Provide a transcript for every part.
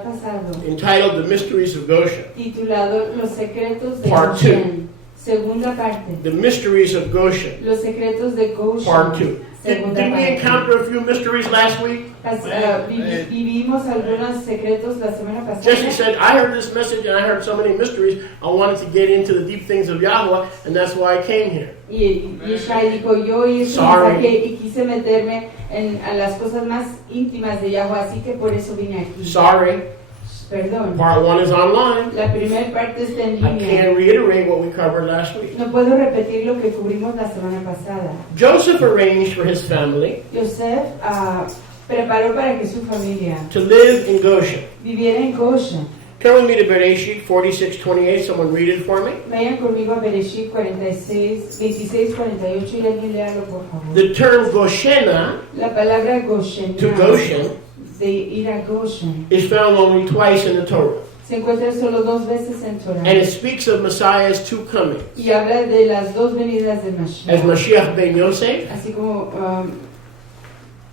entitled The Mysteries of Goshen. Titulado Los secretos de Part Goshen. Segunda parte. The Mysteries of Goshen. Los secretos de Goshen. Part 2. Did we parte. encounter a few mysteries last week? Vivimos algunos secretos la semana pasada. Jesse said, I heard this message and I heard so many mysteries, I wanted to get into the deep things of Yahweh, and that's why I came here. Y Shai dijo, yo oí ese mensaje y quise meterme a las cosas más íntimas de Yahweh, así que por eso vine aquí. Sorry. Perdón. Part 1 is online. La primera parte está en I línea. can't reiterate what we covered last week. No puedo repetir lo que cubrimos la semana pasada. Joseph arranged for his family Joseph preparó para que su familia to live in Goshen. viviera en Goshen. Turn with me to Bereshit 46:28. Someone read it for me. Vayan conmigo a Bereshit 26:48 y alguien léalo por favor. The term Goshena, La palabra Goshen, to Goshen, de ir a Goshen, is found only twice in the Torah. se encuentra solo dos veces en Torah. And it speaks of Messiah's two comings. Y habla de las dos venidas de Mashiach. As Mashiach ben Yosef, Así como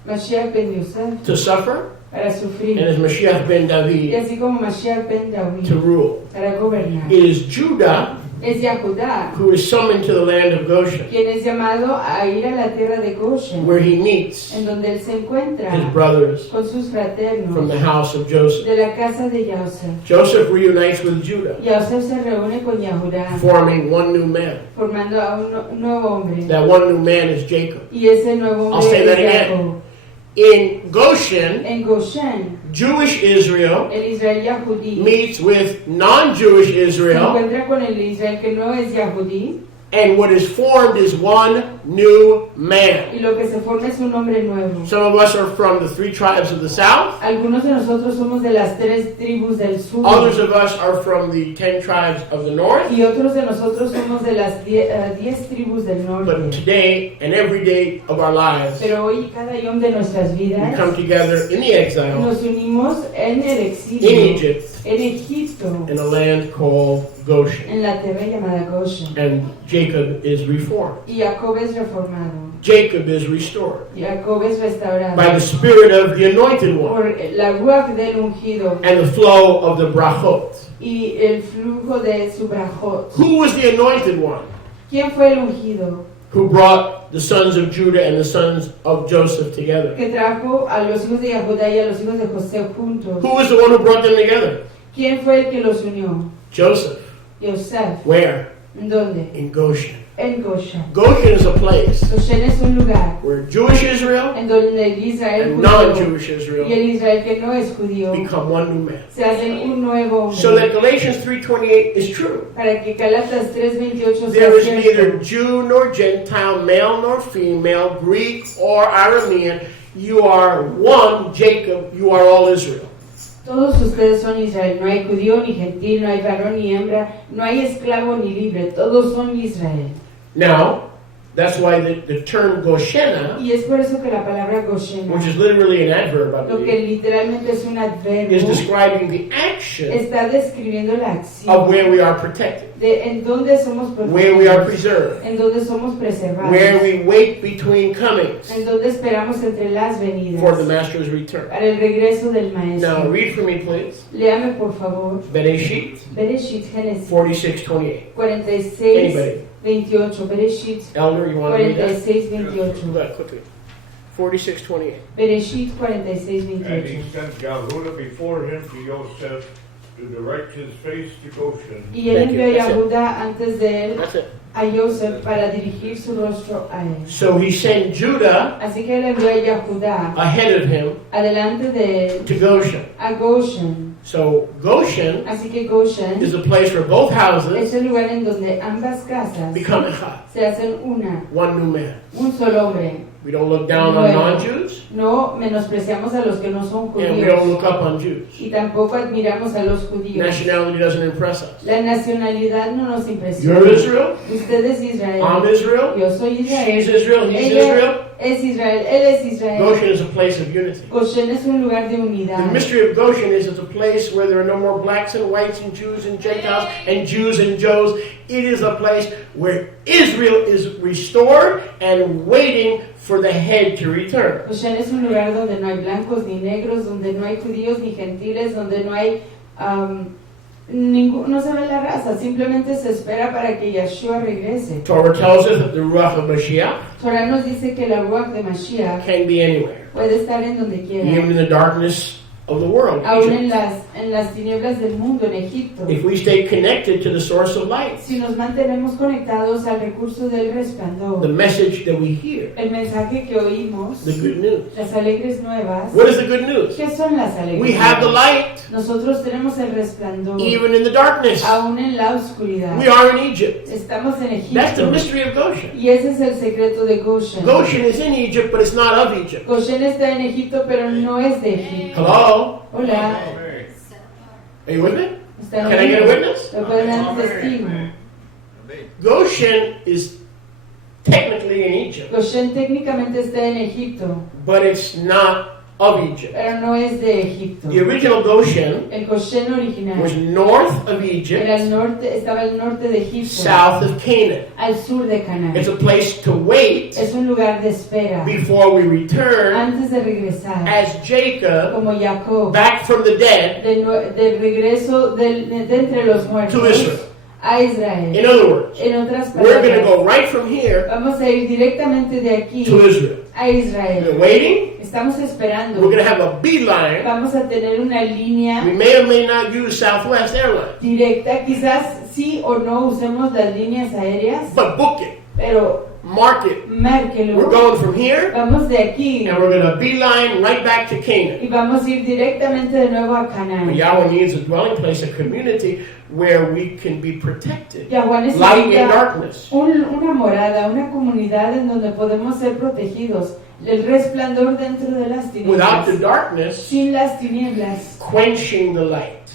Mashiach ben Yosef to suffer, para sufrir. and as Mashiach ben Y David, así como Mashiach ben David to rule. para gobernar. It is Judah Es Yahudá who is summoned to the land of Goshen, quien es llamado a ir a la tierra de Goshen, where he meets en donde él se encuentra his brothers con sus fraternos from the house of Joseph. de la casa de Joseph. Joseph reunites with Judah, Joseph se reúne con Yahudá, forming one new man. formando a un nuevo hombre. That one new man is Jacob. Y ese nuevo I'll say hombre that es again. Jacob. In Goshen, En Goshen, Jewish Israel el Israel Yahudí meets with non-Jewish se Israel, encuentra con el Israel que no es Yahudí, and what is formed is one new man. y lo que se forma es un hombre nuevo. Some of us are from the 3 tribes of the south. Algunos de nosotros somos de las 3 tribus del sur. Others of us are from the 10 tribes of the north. Y otros de nosotros somos de las 10 tribus del But norte. today and every day of our lives, Pero hoy y cada yom de nuestras we vidas come together in the exile nos unimos en el in exilio, Egypt, en Egipto, in a land called Goshen. en la tierra llamada Goshen. And Jacob is reformed. Y Jacob es reformado. Jacob is restored Jacob es restaurado by the spirit of the anointed one por la ruach del ungido and the flow of the brachot. y el flujo de su brajot. Who was the anointed one ¿Quién fue el ungido who brought the sons of Judah and the sons of Joseph together? que trajo a los hijos de Judá y a los hijos de José juntos? Who was the one who brought them together? ¿Quién fue el que los unió? Joseph. Yosef. Where? ¿En dónde? In Goshen. En Goshen. Goshen is a place Goshen es un lugar where Jewish Israel en donde el Israel and judío non-Jewish y Israel el Israel que no es judío become one new man. se hacen un nuevo So hombre. that Galatians 3:28 is true. Para que Galatas 3:28 sea There is neither cierto. Jew nor Gentile, male nor female, Greek or Aramean. You are one, Jacob, you are all Israel. Todos ustedes son Israel, no hay judío ni gentil, no hay varón ni hembra, no hay esclavo ni libre, todos son Israel. Now, that's why the term Goshena, Y es por eso que la palabra Goshen, which is literally an adverb, I lo que believe, literalmente es un is adverbio, describing the action está describiendo la of acción where we are protected, de en donde somos where we are protegidos, preserved, en donde somos preservados, where we wait between comings en donde esperamos entre las venidas for the Master's return. para el regreso del Now, Maestro. read for me, please. Léame por favor, Bereshit Bereshit Génesis 46:28. 46, Anybody? 28, Bereshit Elder, you want to read that? 46, Go 28. ahead, quickly. 46:28. Bereshit 46, And he 28. sent Yahudah before him to Joseph to direct his face to Goshen. Y él Thank you. envió a That's it. Judá antes de él That's it. a Joseph para dirigir su rostro a él. So he sent Judah Así que él envió a Judá ahead of him adelante de él to Goshen. a Goshen. So Goshen Así que Goshen is a place where both houses es el lugar en donde ambas casas become echad, se hacen una, one new man. un solo hombre. We don't look down on non-Jews, No menospreciamos a los que no son and we don't judíos look up on Jews. y tampoco admiramos a los judíos. Nationality doesn't impress us. La nacionalidad no nos impresiona. You're Israel, Usted es Israel. I'm Israel, Yo soy Israel. she's Israel, he's Ella Israel. Es Israel, Él es Israel. Goshen is a place of unity. Goshen es un lugar de The unidad. mystery of Goshen is it's a place where there are no more blacks and whites and Jews and Gentiles and Jews and Joes. It is a place where Israel is restored and waiting for the head to return. Goshen es un lugar donde no hay blancos ni negros, donde no hay judíos ni gentiles, donde no hay no se ve la raza, simplemente se espera para que Yeshua regrese. Torah tells us that the Ruach of Mashiach Torah nos dice que la Ruach de Mashiach can be anywhere, puede estar en donde quiera, even in the darkness of the world. aún Egypt. en las tinieblas del mundo, en Egipto. If we stay connected to the source of light, Si nos mantenemos conectados al recurso del the resplandor, message that we hear, el mensaje que oímos, the good news. las alegres nuevas. What is the good news? ¿Qué son las alegres We have the nuevas? light, Nosotros tenemos el resplandor, even in the darkness. aún en la oscuridad. We are in Egypt. Estamos en That's the Egipto. mystery of Goshen. Y ese es el secreto de Goshen. Goshen is in Egypt, but it's not of Egypt. Goshen está en Egipto, pero no es de Egipto. Hello? Hola. Are you with me? ¿Están Can I get a unidos? witness? ¿Me pueden dar un testigo? Goshen is technically in Egypt, Goshen técnicamente está en Egipto, but it's not of Egypt. pero no es de Egipto. The original Goshen El Goshen original was north of era Egypt, el norte, estaba al norte de Egipto, south of Canaan. al sur de Canaán. It's a place to wait Es un lugar de espera before we return antes de regresar, as Jacob como Jacob, back from the dead de regreso de entre los to muertos Israel. a Israel. In other words, En otras we're going to palabras, go right from here vamos a ir directamente de aquí to Israel. a Israel. We're waiting. Estamos esperando. We're going to have a beeline. Vamos a tener una línea We may or may not use Southwest Airlines, directa, quizás sí o no usemos las líneas aéreas, but book it, pero mark it. márquelo. We're going from here, Vamos de aquí and we're going to beeline right back to Canaan. y vamos a ir directamente de nuevo a But Canaán. Yahweh needs a dwelling place, a community where we can be protected. Yahweh Light and necesita darkness. una morada, una comunidad en donde podemos ser protegidos. El resplandor dentro de las Without tinieblas, the darkness, sin las tinieblas, quenching the light.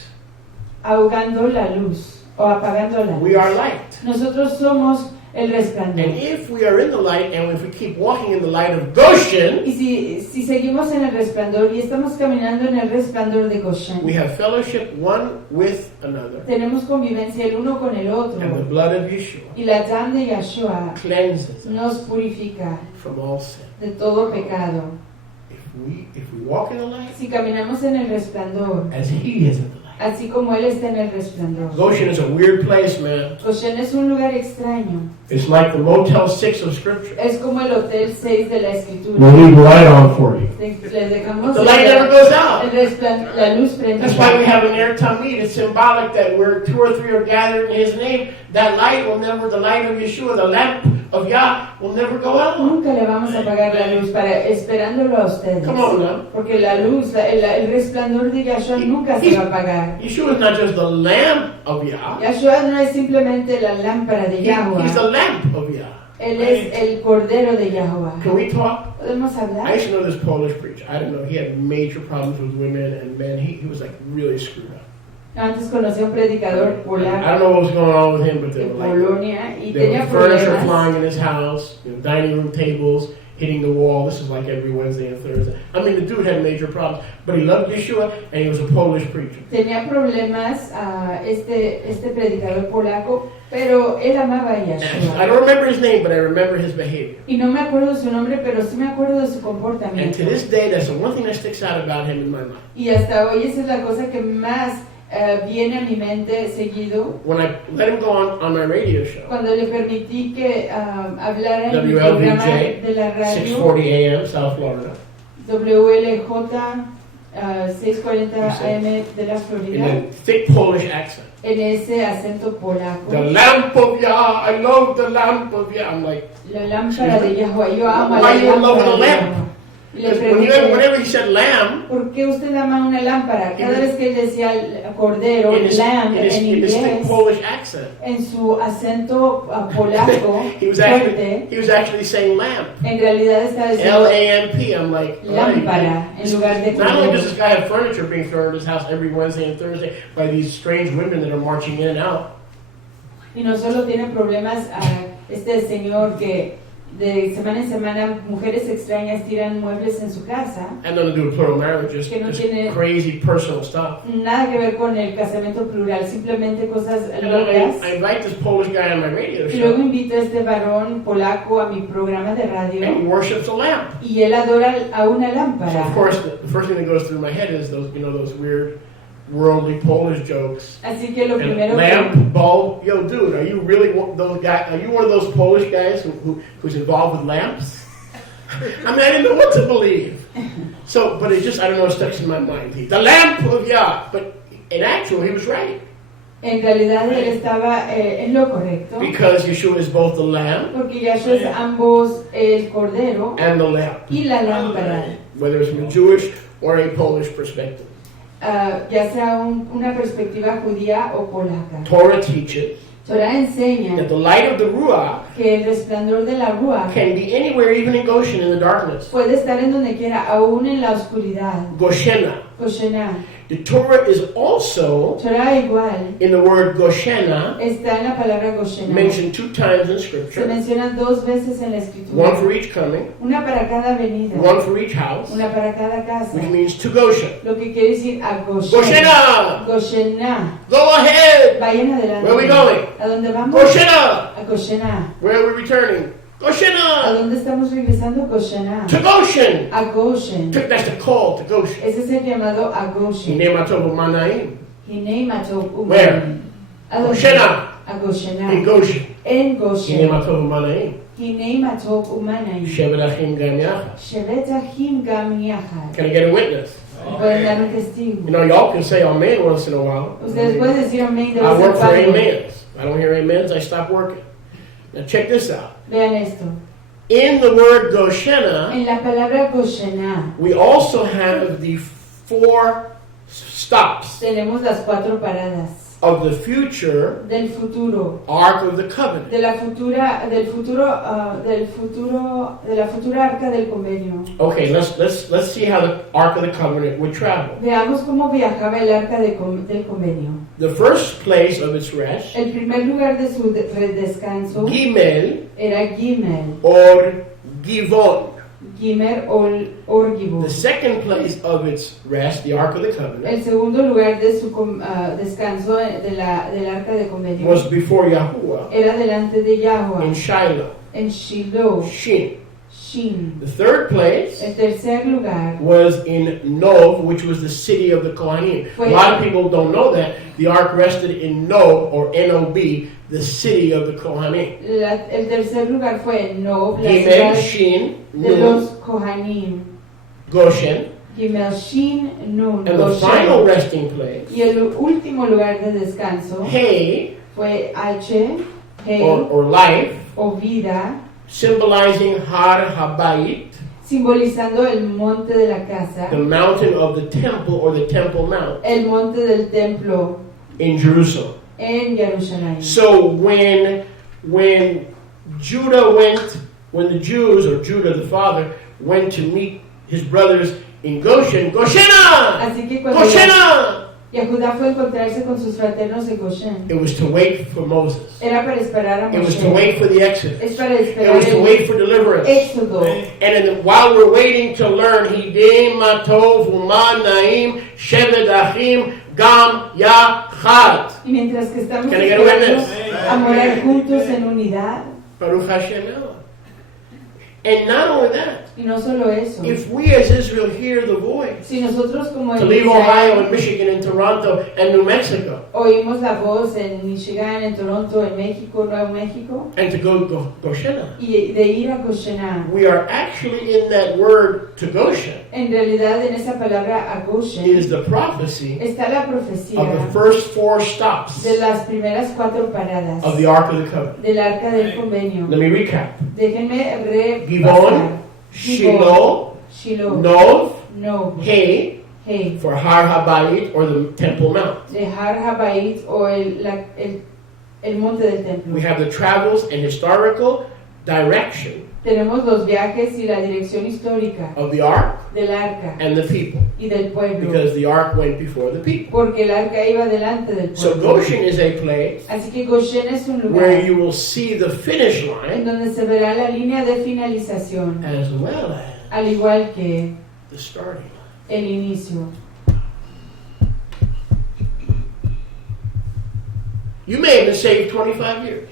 ahogando la luz o apagando la We luz. are light. Nosotros somos el resplandor. And if we are in the light, and if we keep walking in the light of Goshen, Y si seguimos en el resplandor y estamos caminando en el resplandor de we Goshen, have fellowship one with another. tenemos convivencia el uno con el otro. And the blood of Yeshua Y la sangre de Yahshua cleanses us nos purifica from all sin. de todo pecado. If we walk in the light, Si caminamos en el resplandor, as He is in the light. así como Él está en el resplandor. Goshen is a weird place, man. Goshen es un lugar extraño. It's like the Motel 6 of Scripture. Es como el Hotel 6 de la Escritura. We'll leave the light on for you. Les dejamos The light never goes out. la luz That's why we prendida. have an air tamid. It's symbolic that where 2 or 3 are gathered in His name, that light will never, the light of Yeshua, the lamp of Yah, will never go out. Nunca le vamos a apagar la luz esperándolo a ustedes. Come on now. Porque la luz, el resplandor de Yahshua nunca se va a apagar. Yeshua is not just the lamp of Yah. Yahshua no es simplemente la lámpara de He's the Yahweh. lamp of Yah. Él es el cordero de Yahweh. Can we talk? ¿Podemos I hablar? used to know this Polish preacher. I don't know. He had major problems with women and men. He was like really screwed up. Antes conocí a un predicador I polaco don't know what was going on with him, but de they were like, Polonia y there tenía was furniture problemas. flying in his house, dining room tables hitting the wall. This is like every Wednesday and Thursday. I mean, the dude had major problems, but he loved Yeshua, and he was a Polish preacher. Tenía problemas este predicador polaco, pero él amaba a I Yahshua. don't remember his name, but I remember his behavior. Y no me acuerdo su nombre, pero sí me acuerdo de su And comportamiento. to this day, that's the one thing that sticks out about him in my mind. Y hasta hoy esa es la cosa que más viene a mi mente seguido. When I let him go on my radio show, Cuando le permití que hablara en mi programa de la radio 640 AM, South Florida, WLJ 640 AM de la in Florida, a thick Polish accent. en ese acento polaco. The lamp of Yah, I love the lamp of Yah. I'm like, La lámpara de Yahweh, yo amo a Why la you in love with a lámpara de lamp? Yahweh. Y le because pregunté, whenever he said lamb, ¿por qué usted ama una lámpara? Cada vez que él decía cordero, in his lamb en thick inglés, Polish accent, en su acento polaco he was fuerte, actually saying lamp. en realidad está diciendo L-A-M-P. I'm like, lámpara en lugar de not only does cordero. this guy have furniture being thrown at his house every Wednesday and Thursday by these strange women that are marching in and out, Y no solo tiene problemas a este señor que de semana en semana mujeres extrañas tiran muebles en su casa, and nothing to do with plural marriage, just que no tiene crazy personal stuff. nada que ver con el casamiento plural, simplemente cosas And locas. I invite this Polish guy on my radio Y luego show, invito a este varón polaco a mi programa de radio and he worships a lamp. y él adora a una So lámpara. of course, the first thing that goes through my head is those weird, worldly Polish jokes. Así que lo And primero que... lamp, bulb, yo, dude, are you really those guys? Are you one of those Polish guys who's involved with lamps? I mean, I didn't know what to believe. So, but it just, I don't know, it stuck in my mind. The lamp of Yah. But in actual, he was right. En realidad él estaba en lo correcto, Because Yeshua is both the lamp porque Yahshua es ambos el cordero and the lamp. y la lámpara. Whether it's from a Jewish or a Polish perspective. Ya sea una perspectiva judía o polaca. Torah teaches Torah enseña that the light of the Ruach que el resplandor de la Ruach can be anywhere, even in Goshen, in the darkness. puede estar en donde quiera, aún en la oscuridad. Goshena. Goshenah. The Torah is also, Torah igual in the word Goshena, está en la palabra Goshenah. mentioned 2 times in Se Scripture. menciona 2 veces en la escritura. One for each coming, Una para cada venida, one for each house, una para cada casa. which means to Goshen. Lo que quiere decir a Goshen. Goshena! Goshenah. Go ahead! Vayan adelante. Where are we going? ¿A dónde vamos? Goshena! A Goshenah. Where are we returning? ¿A Goshena! dónde estamos regresando? Goshenah. To Goshen! A Goshen. That's the call to Goshen. Ese es el llamado a Goshen. Hine matovu manaim. Hinei matov umanim. Where? ¿A dónde? Goshenah! A Goshenah. In Goshen. En Hine Goshen. matovu manaim. Hinei matov umanaim. Shevet achim gam yachad. Shevet achim gam yachad. Can I get a witness? Pueden dar un testigo. You know, y'all can say amen once in a while. Ustedes pueden decir amén de I vez en work for cuando. amens. I don't hear amens, I stop working. Now check this out. Vean esto. In the word Goshena, En la palabra Goshenah we also have the 4 stops tenemos las 4 paradas of the future del futuro, Ark of the Covenant. de la futura arca del convenio. Okay, let's see how the Ark of the Covenant would travel. Veamos cómo viajaba el arca del convenio. The first place of its rest, El primer lugar de su descanso Gimel era Gimel, or Givon. Gimer or Gibon. The second place of its rest, the Ark of the Covenant, El segundo lugar de su descanso del arca de convenio was before Yahuwah era delante de Yahweh, in Shiloh, en Shiloh, Shin. Shin. The third place El tercer lugar was in Nov, which was the city of the Kohanim. A lot of people don't know that. The ark rested in Nov, or N-O-B, the city of the Kohanim. el tercer lugar fue en Nob, la Gimel, ciudad Shin, de Nun, los Kohanim. Goshen. Gimel, Shin, Nun, And the Goshen. final resting place, Y el último lugar de descanso Hay, fue H, He, or life, o vida, symbolizing Har Habayit, simbolizando el monte de la casa, the mountain of the temple, or the Temple Mount, el monte del templo in Jerusalem. en Jerusalén. So when Judah went, when the Jews, or Judah the father, went to meet his brothers in Goshen, Goshena! Así que cuando Goshena! Judá fue a encontrarse con sus fraternos en Goshen, It was to wait for Moses. era para esperar a It was to Moshe. wait for the Exodus. Es para It esperar was to el wait for deliverance. éxodo. And while we're waiting to learn, Hidei Matov Uman Naim Shevet Achim Gam Yachad. Y mientras que estamos Can I get a esperando witness? a morar juntos en unidad, Baruch Hashem Elohim. And not only that, y no solo eso, if we as Israel hear the voice si nosotros como to en leave Ohio and Israel Michigan and Toronto and New Mexico oímos la voz en Michigan, en Toronto, en México, Nuevo México, and to go to Goshena, y de ir a Goshenah, we are actually in that word to Goshen en realidad en esa palabra a Goshen is the prophecy está la profecía of the first 4 stops de las primeras 4 paradas of the Ark of the Covenant. del arca del convenio. Let me recap. Déjenme Givon, Shiloh, Shiloh, Nov, no, Hay, Hey, for Har Habayit, or the Temple Mount. de Har Habayit o el monte del templo. We have the travels and historical direction tenemos los viajes y la dirección histórica of the ark del arca and the people, y del pueblo, because the ark went before the people. porque el arca iba delante del So pueblo. Goshen is a place Así que Goshen es un where lugar you will see the finish en line donde se verá la línea de finalización, as well as al igual que the starting line. el inicio. You may have been saved 25 years,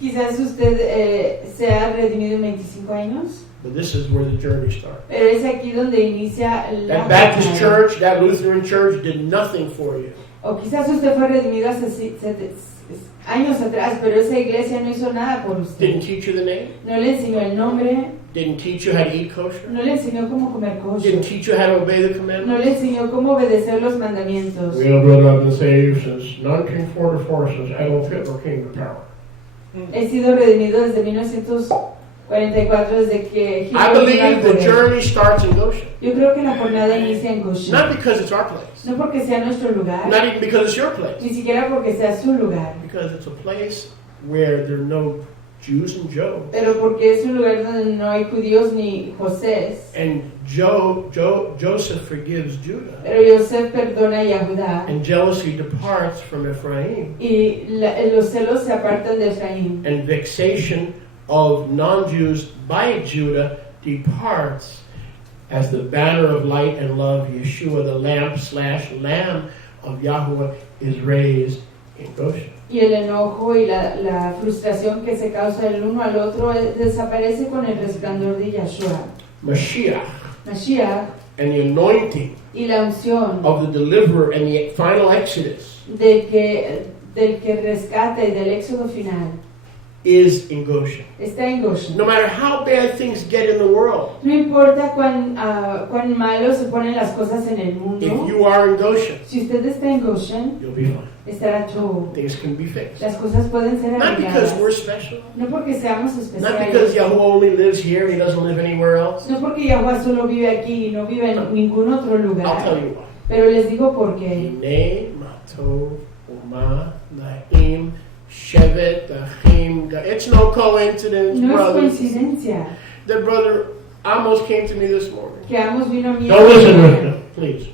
Quizás usted se ha redimido en 25 años, but this is where the journey starts. pero es aquí donde inicia la That Baptist jornada. church, that Lutheran church did nothing for you. O quizás usted fue redimido hace años atrás, pero esa iglesia no hizo nada por usted. Didn't teach you the name, No le enseñó el nombre, didn't teach you how to eat kosher, no le enseñó cómo comer kosher, didn't teach you how to obey the no commandments. le enseñó cómo obedecer los mandamientos. Well, brother, I've been saved since 1944, since Adolf Hitler came to power. He sido redimido desde 1944, desde que I Hitler vino al believe the poder. journey starts in Goshen. Yo creo que la jornada inicia en Goshen, Not because it's our place, no porque sea nuestro lugar, not even because it's your place, ni siquiera porque sea su lugar, because it's a place where there are no Jews and Joes. pero porque es un lugar donde no hay judíos ni Josés. And Joseph forgives Judah, Pero Yosef perdona a Judá, and jealousy departs from Ephraim, y los celos se apartan de Efraín, and vexation of non-Jews by Judah departs as the banner of light and love, Yeshua, the lamp/lamb of Yahweh, is raised in Goshen. y el enojo y la frustración que se causa el uno al otro desaparece con el resplandor de Yahshua. Mashiach Mashiach and the anointing y la unción of the deliverer and the final exodus del que rescata y del éxodo final is in Goshen. está en Goshen. No matter how bad things get in the world, No importa cuán malos se ponen las cosas en el mundo, if you are in Goshen, si usted está en Goshen, you'll be fine. estará todo. Things can be fixed. Las cosas pueden ser Not because arregladas. we're special, No porque seamos not because especiales. Yahweh only lives here and he doesn't live anywhere else. No porque Yahweh solo vive aquí y no vive en ningún otro I'll tell lugar. you why. Pero les digo por qué. Hine, Matov, Uma, Naim, Shevet, Achim. It's no coincidence, No es brothers. coincidencia The brother Amos came to me this morning. que Amos vino a mí. Don't listen, Rivka, please.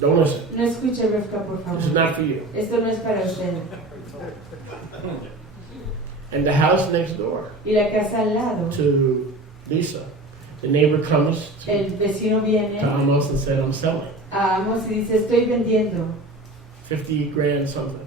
Don't listen. No escuche, Rivka, por This is favor. not for you. Esto no es para usted. And the house next door Y la casa al lado, to Lisa, the neighbor comes el vecino viene to Amos and said, I'm selling a Amos y dice, estoy vendiendo 50 grand something.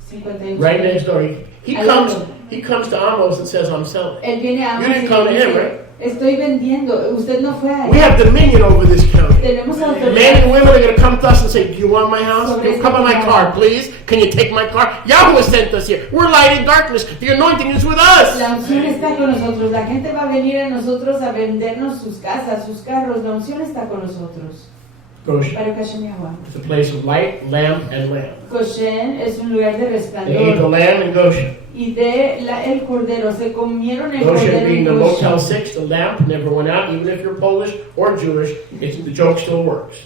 58. Right next door. He Al comes lado. he comes to Amos and says, I'm selling. Él viene a You Amos didn't y come to him, dice, right? estoy vendiendo. Usted no fue a We él. have dominion over this county. Tenemos Men and autoridad. women are going to come to us and say, do you want my house? Come on my car, please. Can you take my car? Yahweh sent us here. We're light in darkness. The anointing is with us. La unción está con nosotros. La gente va a venir a nosotros a vendernos sus casas, sus carros. La unción está con nosotros. Goshen. Para Goshen Yahweh. It's a place of light, lamp, and lamb. Goshen es un lugar de They ate the resplandor. lamb in Goshen. Y el cordero. Se comieron el Goshen cordero being the en Motel Goshen. 6, the lamp never went out, even if you're Polish or Jewish. The joke still works.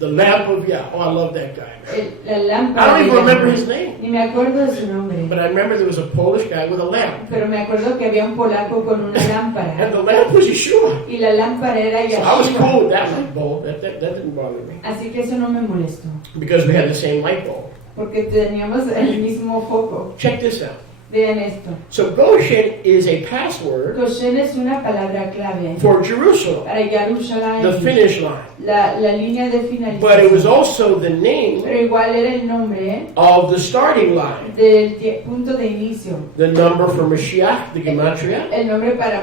The lamp of Yah. Oh, I love that guy. La I lámpara. don't de even remember Yahweh. his name. Ni me acuerdo de su nombre. But I remember there was a Polish guy with a lamp. Pero me acuerdo que había un polaco con una lámpara. And the lamp was Yeshua. Y la lámpara era So I was cool Yahshua. with that light bulb. That didn't bother me. Así que eso no me molestó. Because we had the same light bulb. Porque teníamos el mismo foco. Check this out. Vean esto. So Goshen is a password Goshen es una palabra clave for Jerusalem, para Jerusalén, the finish line. la línea de But it was finalización. also the name Pero igual era el nombre of the starting line. del punto de inicio. The number for Mashiach, the Gematria, El número para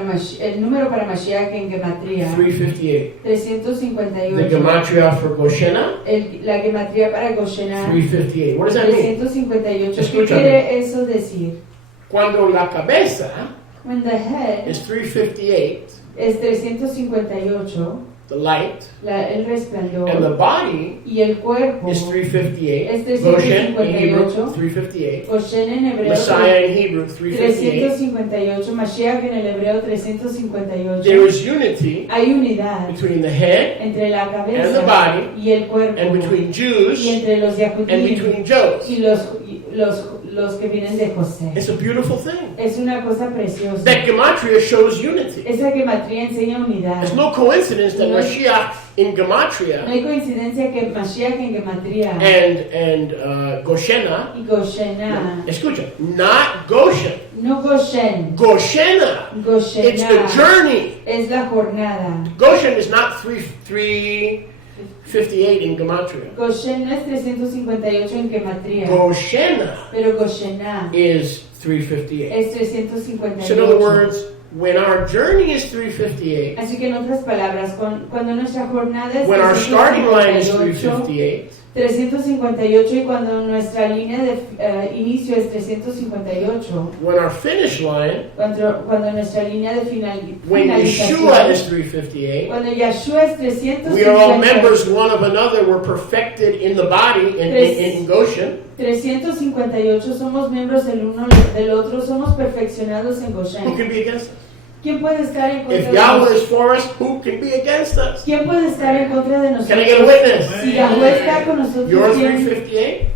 Mashiach en gematría 358. The 358. Gematria for Goshena, La gematría para Goshena 358. What does that mean? 358. ¿Qué Escúchame. quiere eso decir? Cuando la cabeza When the head is 358, es 358, the light, el resplandor, and the body y el cuerpo is 358. Es Goshen in Hebrew, 358. 358. Goshen en hebreo Messiah in Hebrew, 358. 358, Mashiach en el hebreo 358. There is unity Hay unidad between the head entre la and the cabeza body, y el cuerpo, and between y Jews entre los and Yahudim between Joes. y los los que vienen de José. It's a beautiful thing. Es una cosa preciosa. That gematria shows unity. Esa gematría enseña unidad. It's no coincidence that No. Mashiach in No gematria hay coincidencia que Mashiach en gematría and Goshena, y Goshena, escucha, not Goshen, no Goshen, Goshena. It's the Goshena journey. es la jornada. Goshen is not 358 in gematria. Goshen no es 358 en gematría, Goshena pero Goshena is 358. es So in other 358. words, when our journey is 358, Así que en otras palabras, cuando nuestra jornada es when our starting line is 358, 358 y cuando nuestra línea de inicio es 358, when our finish line, cuando nuestra línea de when Yeshua is finalización, 358, cuando Yeshua es we are all 358, members one of another. We're perfected in the body in Goshen. 358 somos miembros el uno del otro, somos perfeccionados en Who Goshen. can be against us? ¿Quién puede estar en contra If de Yahweh nosotros? is for us, who can be against us? ¿Quién puede estar en contra de Can I get a nosotros? witness? Si Yahweh está con nosotros, You're ¿quién, 358.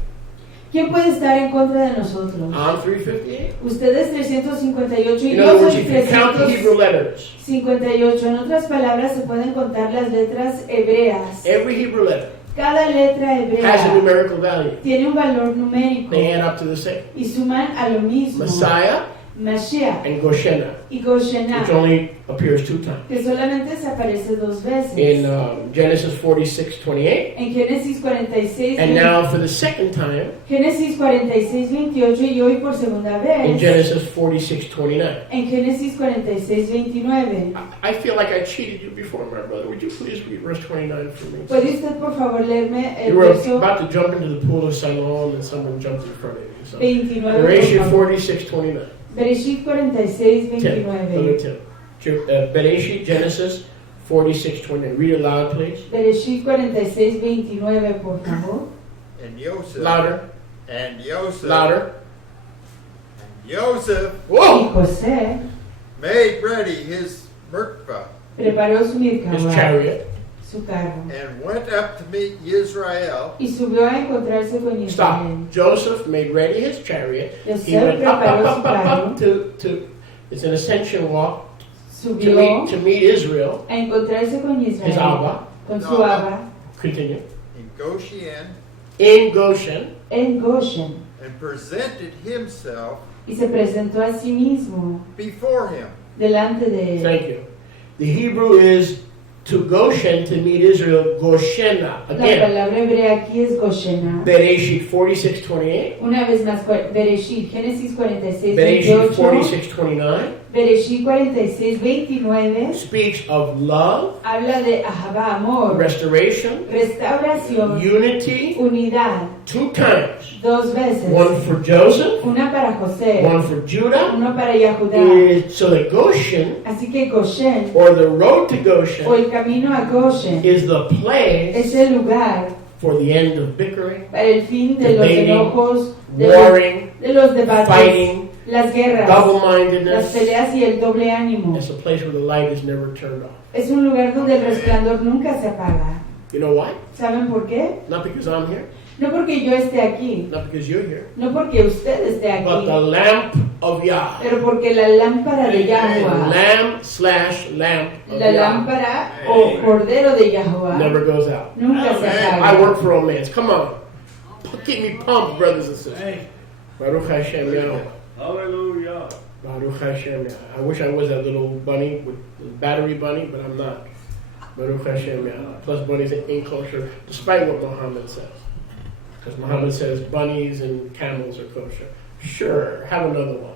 ¿quién puede estar en contra de nosotros? I'm 358. Usted es 358 y In yo other words, soy if you count the Hebrew 358. letters, En otras palabras, se pueden contar las letras hebreas. every Hebrew letter Cada letra has a hebrea numerical value. tiene un valor numérico They add up to the same. y suman a lo mismo. Messiah Mashiach and Goshena, y Goshena, which only appears 2 times. que solamente se aparece 2 veces. In Genesis 46:28, En Génesis 46, and now for the second time Génesis 46, 28 y hoy por segunda in vez. Genesis 46:29. En Génesis 46, 29. I feel like I cheated you before, my brother. Would you please read verse 29 for me? ¿Puede usted por favor leerme el You were verso about to jump into the pool of Siloam and someone jumped in front of you. So, 29? Bereshit por favor. 46:29. Bereshit 46, Tim, 29. brother Tim. Bereshit, Genesis 46:29. Read it loud, please. Bereshit 46, 29, por favor. And Joseph, Louder, and Joseph, louder. and Joseph Y Whoa! José made ready his merkbah preparó su His mercader, chariot. su carro, and went up to meet Israel. y subió a encontrarse con Israel. Stop. Joseph made ready his chariot. He José went up, preparó up, su up, up, carro, up to it's an ascension walk subió to meet Israel. a encontrarse con His Israel, Abba. con su Abba, Continue. In Goshen, In Goshen. en Goshen, and presented himself y se presentó a sí mismo before him. delante de él. Thank you. The Hebrew is to Goshen to meet Israel. Goshena. La Again. palabra hebrea aquí es Goshena. Bereshit 46:28. Una vez más, Bereshit, Génesis 46, Bereshit 28, 46:29 Bereshit 46, 29, speaks of love, habla de Ahabá, amor, restoration, restauración, unity, unidad, 2 times. 2 veces. One for Joseph, Una para José, one for Judah. uno para Yahudá. So the Goshen, Así que Goshen, or the road to o Goshen, el camino a Goshen, is the place es el lugar for the end of bickering, para el fin de los debating, enojos, warring, de los debates, fighting, las guerras, double-mindedness. las peleas y el doble ánimo. It's a place where the light is never turned off. Es un lugar donde el resplandor nunca se apaga. You know why? ¿Saben por qué? Not because I'm here, No porque yo esté aquí, not because you're here, no porque usted esté but the aquí, lamp of Yah. pero porque la lámpara de The Yahweh, lamp/lamp of la Yah lámpara o cordero de Yahweh, never goes out. nunca se I apaga. work for romance. Come on. Keep me pumped, brothers and sisters. Baruch Hashem Yahweh. Hallelujah. Baruch Hashem Yahweh. I wish I was that little bunny, with the battery bunny, but I'm not. Baruch Hashem Yahweh. Plus bunnies ain't kosher, despite what Muhammad says. Because Muhammad says bunnies and camels are kosher. Sure, have another one.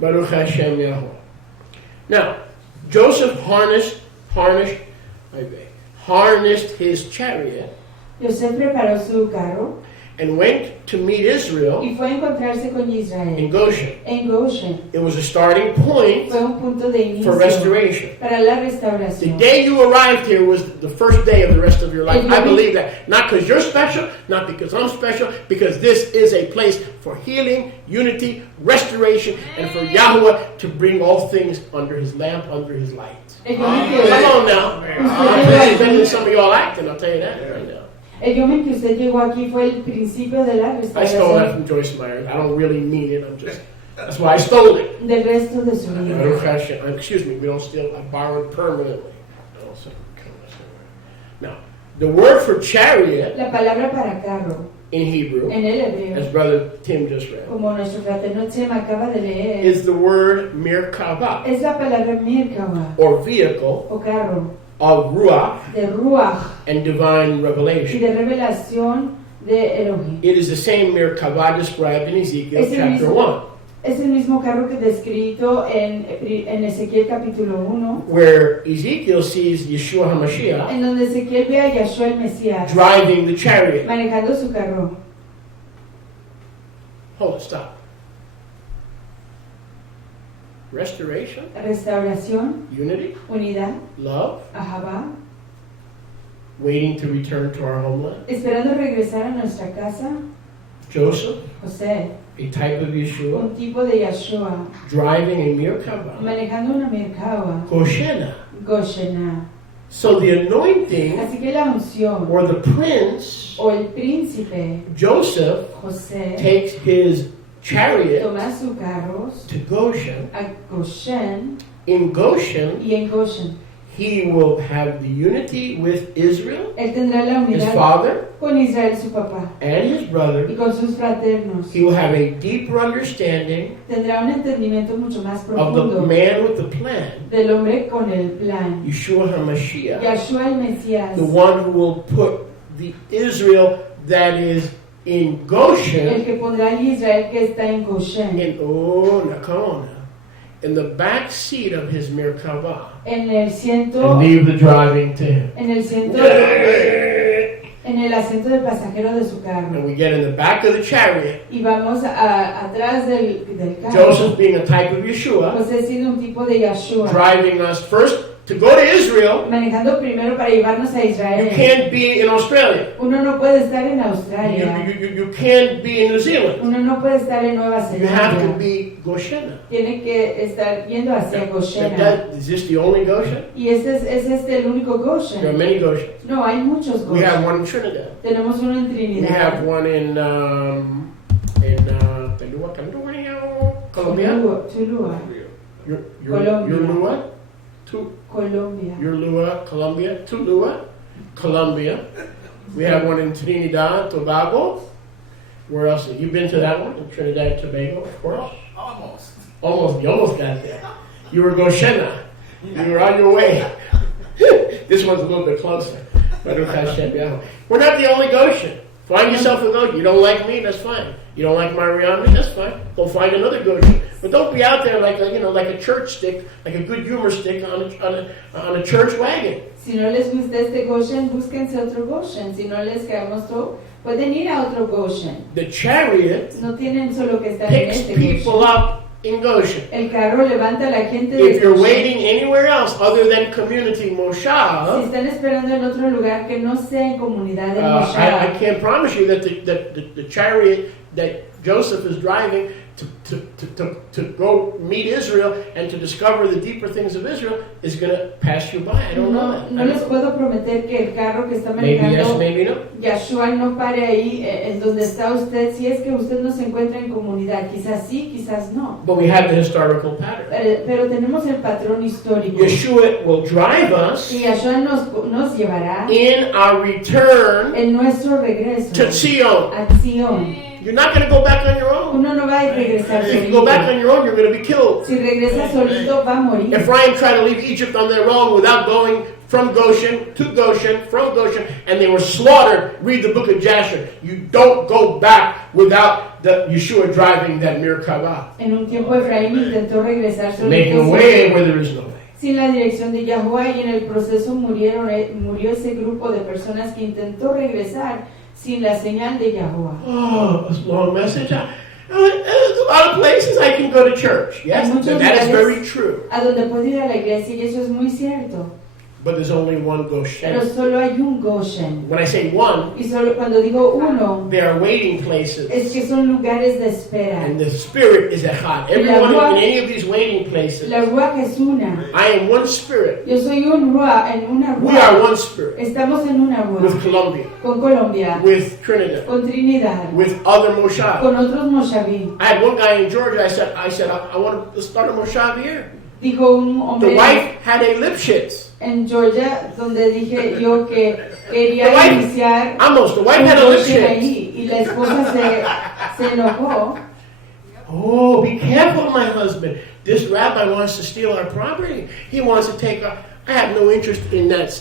Baruch Hashem Yahweh. Now, Joseph harnessed his chariot José preparó su carro and went to meet Israel y fue a encontrarse con in Israel Goshen. en Goshen. It was a starting point Fue un punto de inicio for restoration. para la The restauración. day you arrived here was the first day of the rest of your life. I believe that. Not because you're special, not because I'm special, because this is a place for healing, unity, restoration, and for Yahweh to bring all things under his lamp, under his light. El día Come que- on now. I'm better than some of y'all acting, I'll tell you that right now. El yom en que usted llegó aquí fue el principio de la I stole that restauración from Joyce Meyer. I don't really mean it. That's why I stole it. del resto de su vida. Excuse me, we don't steal. I borrowed permanently. Now, the word for chariot La palabra para carro in Hebrew, en el as hebreo, Brother Tim just read, como nuestro fraterno Chem acaba de leer, is the word mirkava, es la palabra Merkava or vehicle o carro of ruach de Ruach and divine y revelation. de revelación de Elohim. It is the same mirkava described in Ezekiel Es el chapter mismo- 1, Es el mismo carro que descrito en Ezequiel capítulo 1, where Ezekiel sees Yeshua HaMashiach en donde Ezequiel ve a Yahshua el Mesías driving the chariot. manejando su carro. Hold it, stop. Restoration, Restauración, unity, unidad, love, Ahabá, waiting to return to our homeland. esperando regresar a nuestra casa. Joseph, José, a type of Yeshua, un tipo de Yahshua, driving a Merkava, manejando una Merkava, Goshen. Goshena. So the anointing, Así que la unción or the prince, o el príncipe Joseph, José takes his chariot toma sus carros to Goshen. a Goshen In Goshen, y en Goshen he will have the unity with Israel, él tendrá la his unidad father, con Israel su papá and his brother. y con sus fraternos. He will have a deeper understanding Tendrá un entendimiento mucho más of the profundo man with the plan, del hombre con el plan. Yeshua HaMashiach, Yahshua el Mesías, the one who will put the Israel that is in el Goshen, que pondrá a Israel que está en Goshen, now come on now, in the back seat of his Merkava, en el and ciento, leave the driving to him. en el ciento, en el asiento del pasajero de su carro. And we get in the back of the chariot, Y vamos atrás del carro. Joseph being a type of Yeshua, José siendo un tipo de Yahshua, driving us first to go to Israel. manejando primero para llevarnos a You Israel. can't be in Australia. Uno no puede estar en Australia. You can't be in New Zealand. Uno no puede estar en Nueva You have to Zelanda. be Goshen. Tiene que estar yendo hacia Goshen. Is this the only Goshen? Y es este el único There are Goshen. many Goshens. No, hay muchos We have Goshen. one in Trinidad. Tenemos uno en We have Trinidad. one in Colombia. Tulúa. You're Colombia. Lua? Colombia. You're Lua, Colombia. Tulua, Colombia. We have one in Trinidad, Tobago. Where else? You've been to that one? In Trinidad and Tobago, of course. Almost. You almost got there. You were Goshena. You were on your way. This one's a little bit closer. Baruch Hashem Yahweh. We're not the only Goshen. Find yourself a Goshen. You don't like me? That's fine. You don't like Mariana? That's fine. Go find another Goshen. But don't be out there like a church stick, like a good humor stick on a church wagon. Si no les gusta este Goshen, búsquense otro Goshen. Si no les caemos todo, pueden ir a otro Goshen. The chariot No tienen solo que estar en picks este people Goshen. up in Goshen. El carro levanta a la gente de If you're Goshen. waiting anywhere else other than community Si Moshav, están esperando en otro lugar que no sea en comunidad de I Moshav, can't promise you that the chariot that Joseph is driving to go meet Israel and to discover the deeper things of Israel is going to pass you by. I don't know that. no les puedo prometer que el carro que está Maybe yes, manejando maybe no. Yahshua no pare ahí en donde está usted, si es que usted no se encuentra en comunidad. Quizás sí, quizás no. But we have the historical pattern. Pero tenemos el patrón histórico. Yeshua will drive us Y Yahshua nos llevará in our return en nuestro regreso to Zion. a Sion. You're not going to go back on your own. Uno no va a regresar If you go back solito. on your own, you're going to be killed. Si regresa solito, va a morir. Ephraim tried to leave Egypt on their own without going from Goshen to Goshen, from Goshen, and they were slaughtered. Read the book of Jasher. You don't go back without the Yeshua driving that Merkava, En un tiempo Efraín intentó regresar making a solito way where there is no way. sin la dirección de Yahweh, y en el proceso murió ese grupo de personas que intentó regresar sin la señal de Yahweh. Oh, a long message. There's a lot of places I can go to church. Yes, Hay muchos that is lugares very true. a donde puedo ir a la iglesia, y eso es muy cierto. But there's only one pero Goshen. solo hay un Goshen. When I say one, Y solo cuando digo uno, they are waiting places. es que son lugares de espera. And the spirit is echad. Everyone in any of these waiting places. La Ruach es una. I am one spirit. Yo soy un Ruach, en una We are Ruach. one spirit. Estamos en una With Ruach. Colombia, Con Colombia, with Trinidad, con Trinidad, with other Moshav. con otros Moshaví. I had one guy in Georgia. I said, I want to start a Moshav here. Dijo un The hombre wife had a Lipschitz. en Georgia donde dije yo que The quería wife, iniciar Amos, the wife un had a Goshen Lipschitz. ahí y la esposa se enojó. Oh, be careful, my husband. This rabbi wants to steal our property. He wants to take our. I have no interest in that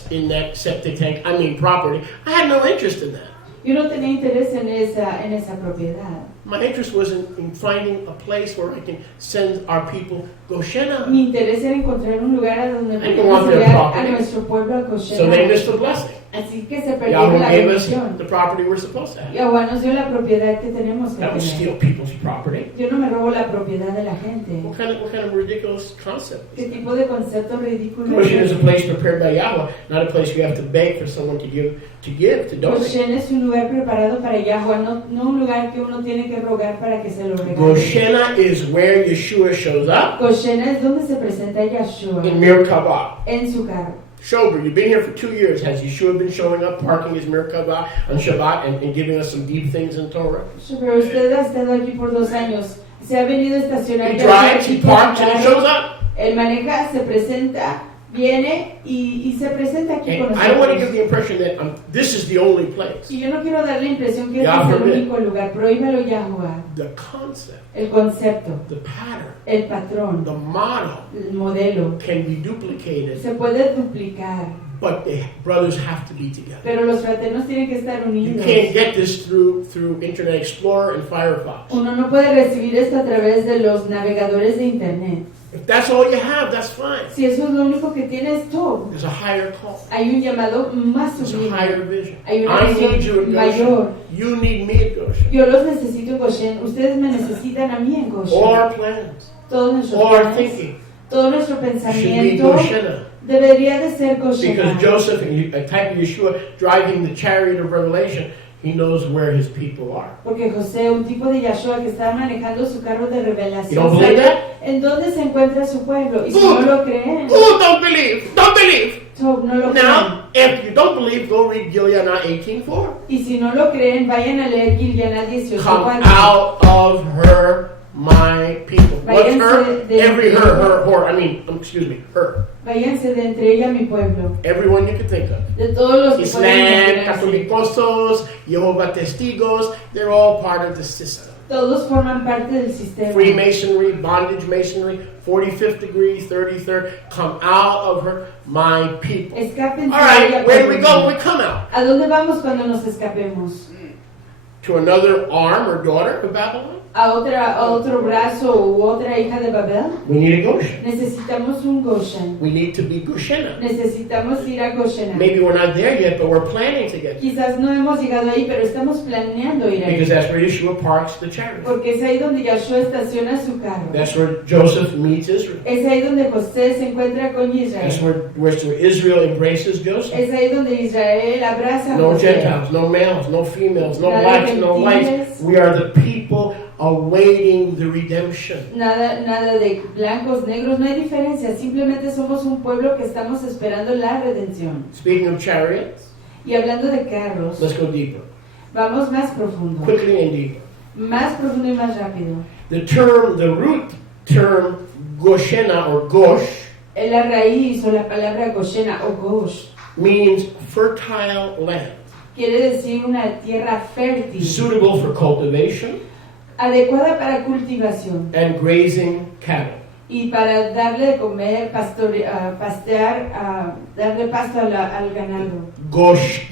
septic tank. I mean, property. I had no interest in that. Yo no tenía interés en esa propiedad. My interest was in finding a place where I can send our people Goshena. Mi interés era encontrar un lugar a donde I don't podamos want their enviar a property. nuestro pueblo a So they Goshen. missed the blessing. Así que se perdió Yahweh la gave us bendición. the property we're supposed to have. Yahweh nos dio la propiedad que tenemos que That would tener. steal people's property. Yo no me robo la propiedad de la gente. What kind of ridiculous concept? ¿Qué tipo de concepto ridículo Goshen is es? a place prepared by Yahweh, not a place you have to beg for someone to donate. Goshen es un lugar preparado para Yahweh, no un lugar que uno tiene que rogar para que se lo regale. Goshena is where Yeshua shows up Goshen es donde se presenta Yahshua in Merkabah. en su carro. Shober, you've been here for 2 years. Has Yeshua been showing up, parking his Merkabah on Shabbat and giving us some deep things in Torah? Pero usted ha estado aquí por 2 años. Se ha venido a estacionar He ya drives, aquí he con su parks, and he carro. shows up. Él maneja, se presenta, viene y se presenta aquí con And I don't want to give nosotros. the impression that this is the only place. Y yo no quiero dar la impresión que este Ya, es el forbid. único lugar. Prohíbalo, Yahweh. The concept, El concepto, the pattern, el patrón, the model el modelo. can be duplicated, Se puede duplicar, but the brothers have to be together. pero los fraternos tienen que estar You unidos. can't get this through Internet Explorer and Firefox. Uno no puede recibir esto a través de los navegadores de internet. If that's all you have, that's fine. Si eso es lo único que tienes tú, There's a higher call. hay un llamado más There's a sublime. higher vision. Hay una I need you visión at mayor. Goshen. You need me at Goshen. Yo los necesito en Goshen, ustedes me necesitan a mí en All Goshen. our plans, Todos nuestros all our planes, thinking todo nuestro should be pensamiento Goshena. debería de ser Goshen. Because Joseph, a type of Yeshua, driving the chariot of Revelation, he knows where his people are. Porque José, un tipo de Yahshua que estaba manejando su carro de You revelación, don't believe sabe that? en dónde se encuentra su pueblo. Y si no lo creen, Oh, don't believe! Don't believe! no lo creen. Now, if you don't believe, go read Gilead 18:4. Y si no lo creen, vayan a leer Gilganá Come 18:4. out of her, my people. What's her? Váyanse de- Every her. Her. Váyanse de entre ella mi pueblo. Everyone you can think of. De todos los que pueden Islam, imaginarse. Catolicosos, Jehovah Testigos, they're all part of the system. Todos forman parte del sistema. Freemasonry, bondage masonry, 45th degree, 33rd, come out of her, my people. Escapen All de right, ella, where do we pueblo go mío. when we come out? ¿A dónde vamos cuando nos escapemos? To another arm or daughter of Babylon? ¿A otro brazo u otra hija de Babel? We need a Goshen. Necesitamos un Goshen. We need to be Goshena. Necesitamos ir a Goshen. Maybe we're not there yet, but we're planning to get there. Quizás no hemos llegado ahí, pero estamos planeando ir Because ahí. that's where Yeshua parks the chariot. Porque es ahí donde Yahshua estaciona su carro. That's where Joseph meets Israel. Es ahí donde José se encuentra con That's Israel. where Israel embraces Joseph. Es ahí donde Israel abraza a No José. Gentiles, no males, no females, no Nada blacks, no gentiles. whites. We are the people awaiting the redemption. Nada de blancos, negros, no hay diferencia. Simplemente somos un pueblo que estamos esperando la redención. Speaking of chariots, Y hablando de carros, let's go deeper. vamos más profundo. Quickly and deeper. Más profundo y más rápido. The root term Goshena or Gosh La raíz o la palabra Goshena o Gosh means fertile land, quiere decir una tierra fértil, suitable for cultivation adecuada para cultivación and grazing cattle. y para darle de comer, pastear, darle pasto al ganado. Gosh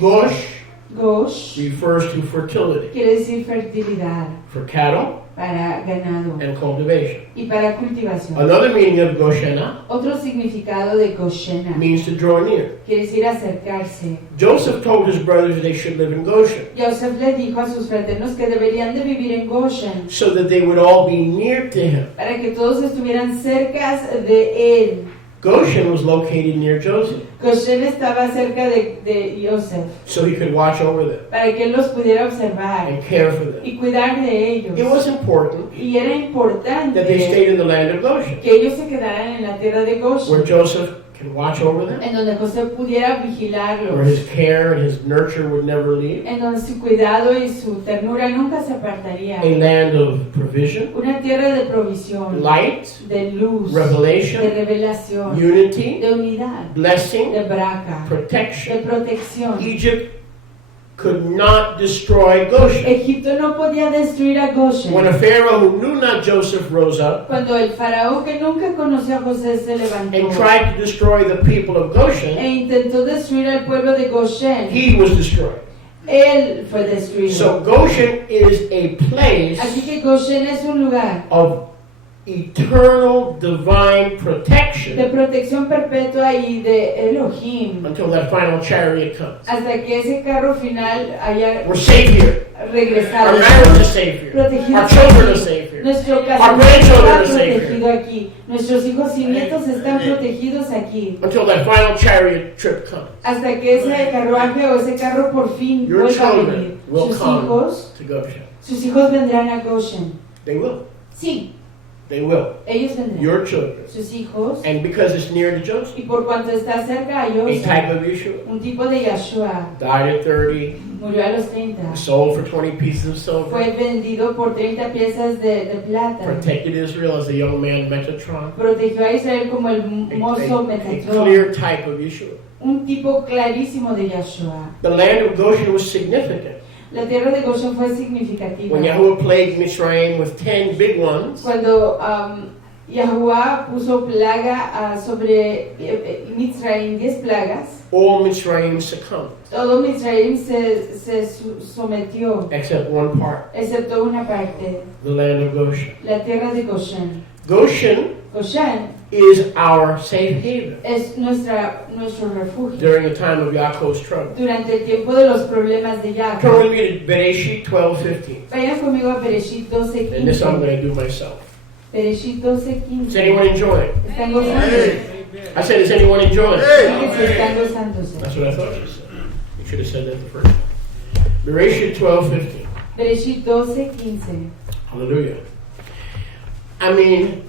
Gosh refers to fertility quiere decir fertilidad for cattle para ganado and cultivation. y para cultivación. Another meaning of Goshena Otro significado de Goshena means to draw near. quiere decir acercarse. Joseph told his brothers they should live in Goshen Joseph le dijo a sus fraternos que deberían de vivir en Goshen so that they would all be near to him. para que todos estuvieran cerca de él. Goshen was located near Joseph, Goshen estaba cerca de Joseph, so he could watch over them para que él los pudiera observar and care for them. y cuidar de ellos. It was important Y era that they importante stayed in the land of Goshen, que ellos se quedaran en la tierra de where Goshen, Joseph can watch over them, en donde José pudiera where vigilarlos, his care and his nurture would never leave. en donde su cuidado y su ternura nunca se apartaría. A land of provision, Una tierra de provisión, light, de luz, de revelation, revelación, unity, de unidad, blessing, de braca, de protection. protección. Egypt could not destroy Goshen. Egipto no podía destruir a Goshen. When a Pharaoh who knew not Joseph rose up Cuando el faraón que nunca conoció a José se levantó and tried to destroy the people of Goshen, e intentó destruir al pueblo de Goshen, he was destroyed. él fue destruido. So Goshen is a place Así que Goshen es un lugar of eternal divine de protection protección perpetua y de Elohim until that final chariot comes. hasta que ese carro final haya We're safe here. regresado. Our marriage is safe here. Protegidos Our children are aquí. safe here. Nuestro Our casamiento grandchildren está are safe protegido here. aquí. Nuestros hijos y nietos están protegidos aquí. Until that final chariot trip comes. Hasta que ese carruaje o ese carro por fin Your vuelva a venir. children will Sus come hijos, to Goshen. sus hijos vendrán a Goshen. They will. Sí, They will. ellos vendrán. Your children. Sus hijos. And because it's near to Joseph, Y por cuanto está cerca a a Joseph, type of Yeshua, un tipo de Yahshua, died at 30, murió a los 30. sold for 20 pieces of silver, Fue vendido por 30 piezas de plata. protected Israel as a young man, Metatron. Protegió a Israel como el A mozo Metatrón. clear type of Yeshua. Un tipo clarísimo de Yahshua. The land of Goshen was significant. La tierra de Goshen fue significativa. When Yahuwah plagued Mitzrayim with 10 big ones, Cuando Yahuwah puso plaga sobre Mitzrayim, 10 plagas, all Mitzrayim succumbed, todo Mitzrayim se sometió, except one part, excepto una parte, the land of Goshen. la tierra de Goshen. Goshen Goshen is our safe haven es nuestro refugio during the time of Yaakov's trouble. durante el tiempo de los problemas de Turn Jacob. with me to Bereshit 12:15. Vayan conmigo a Bereshit And this I'm 12:15. going to do myself. Bereshit Is 12:15. anyone enjoying? ¿Están gozándose? I said, is anyone enjoying? Que se están gozándose. That's what I thought you said. You should have said that the first time. Bereshit 12:15. Bereshit 12:15. Hallelujah. I mean,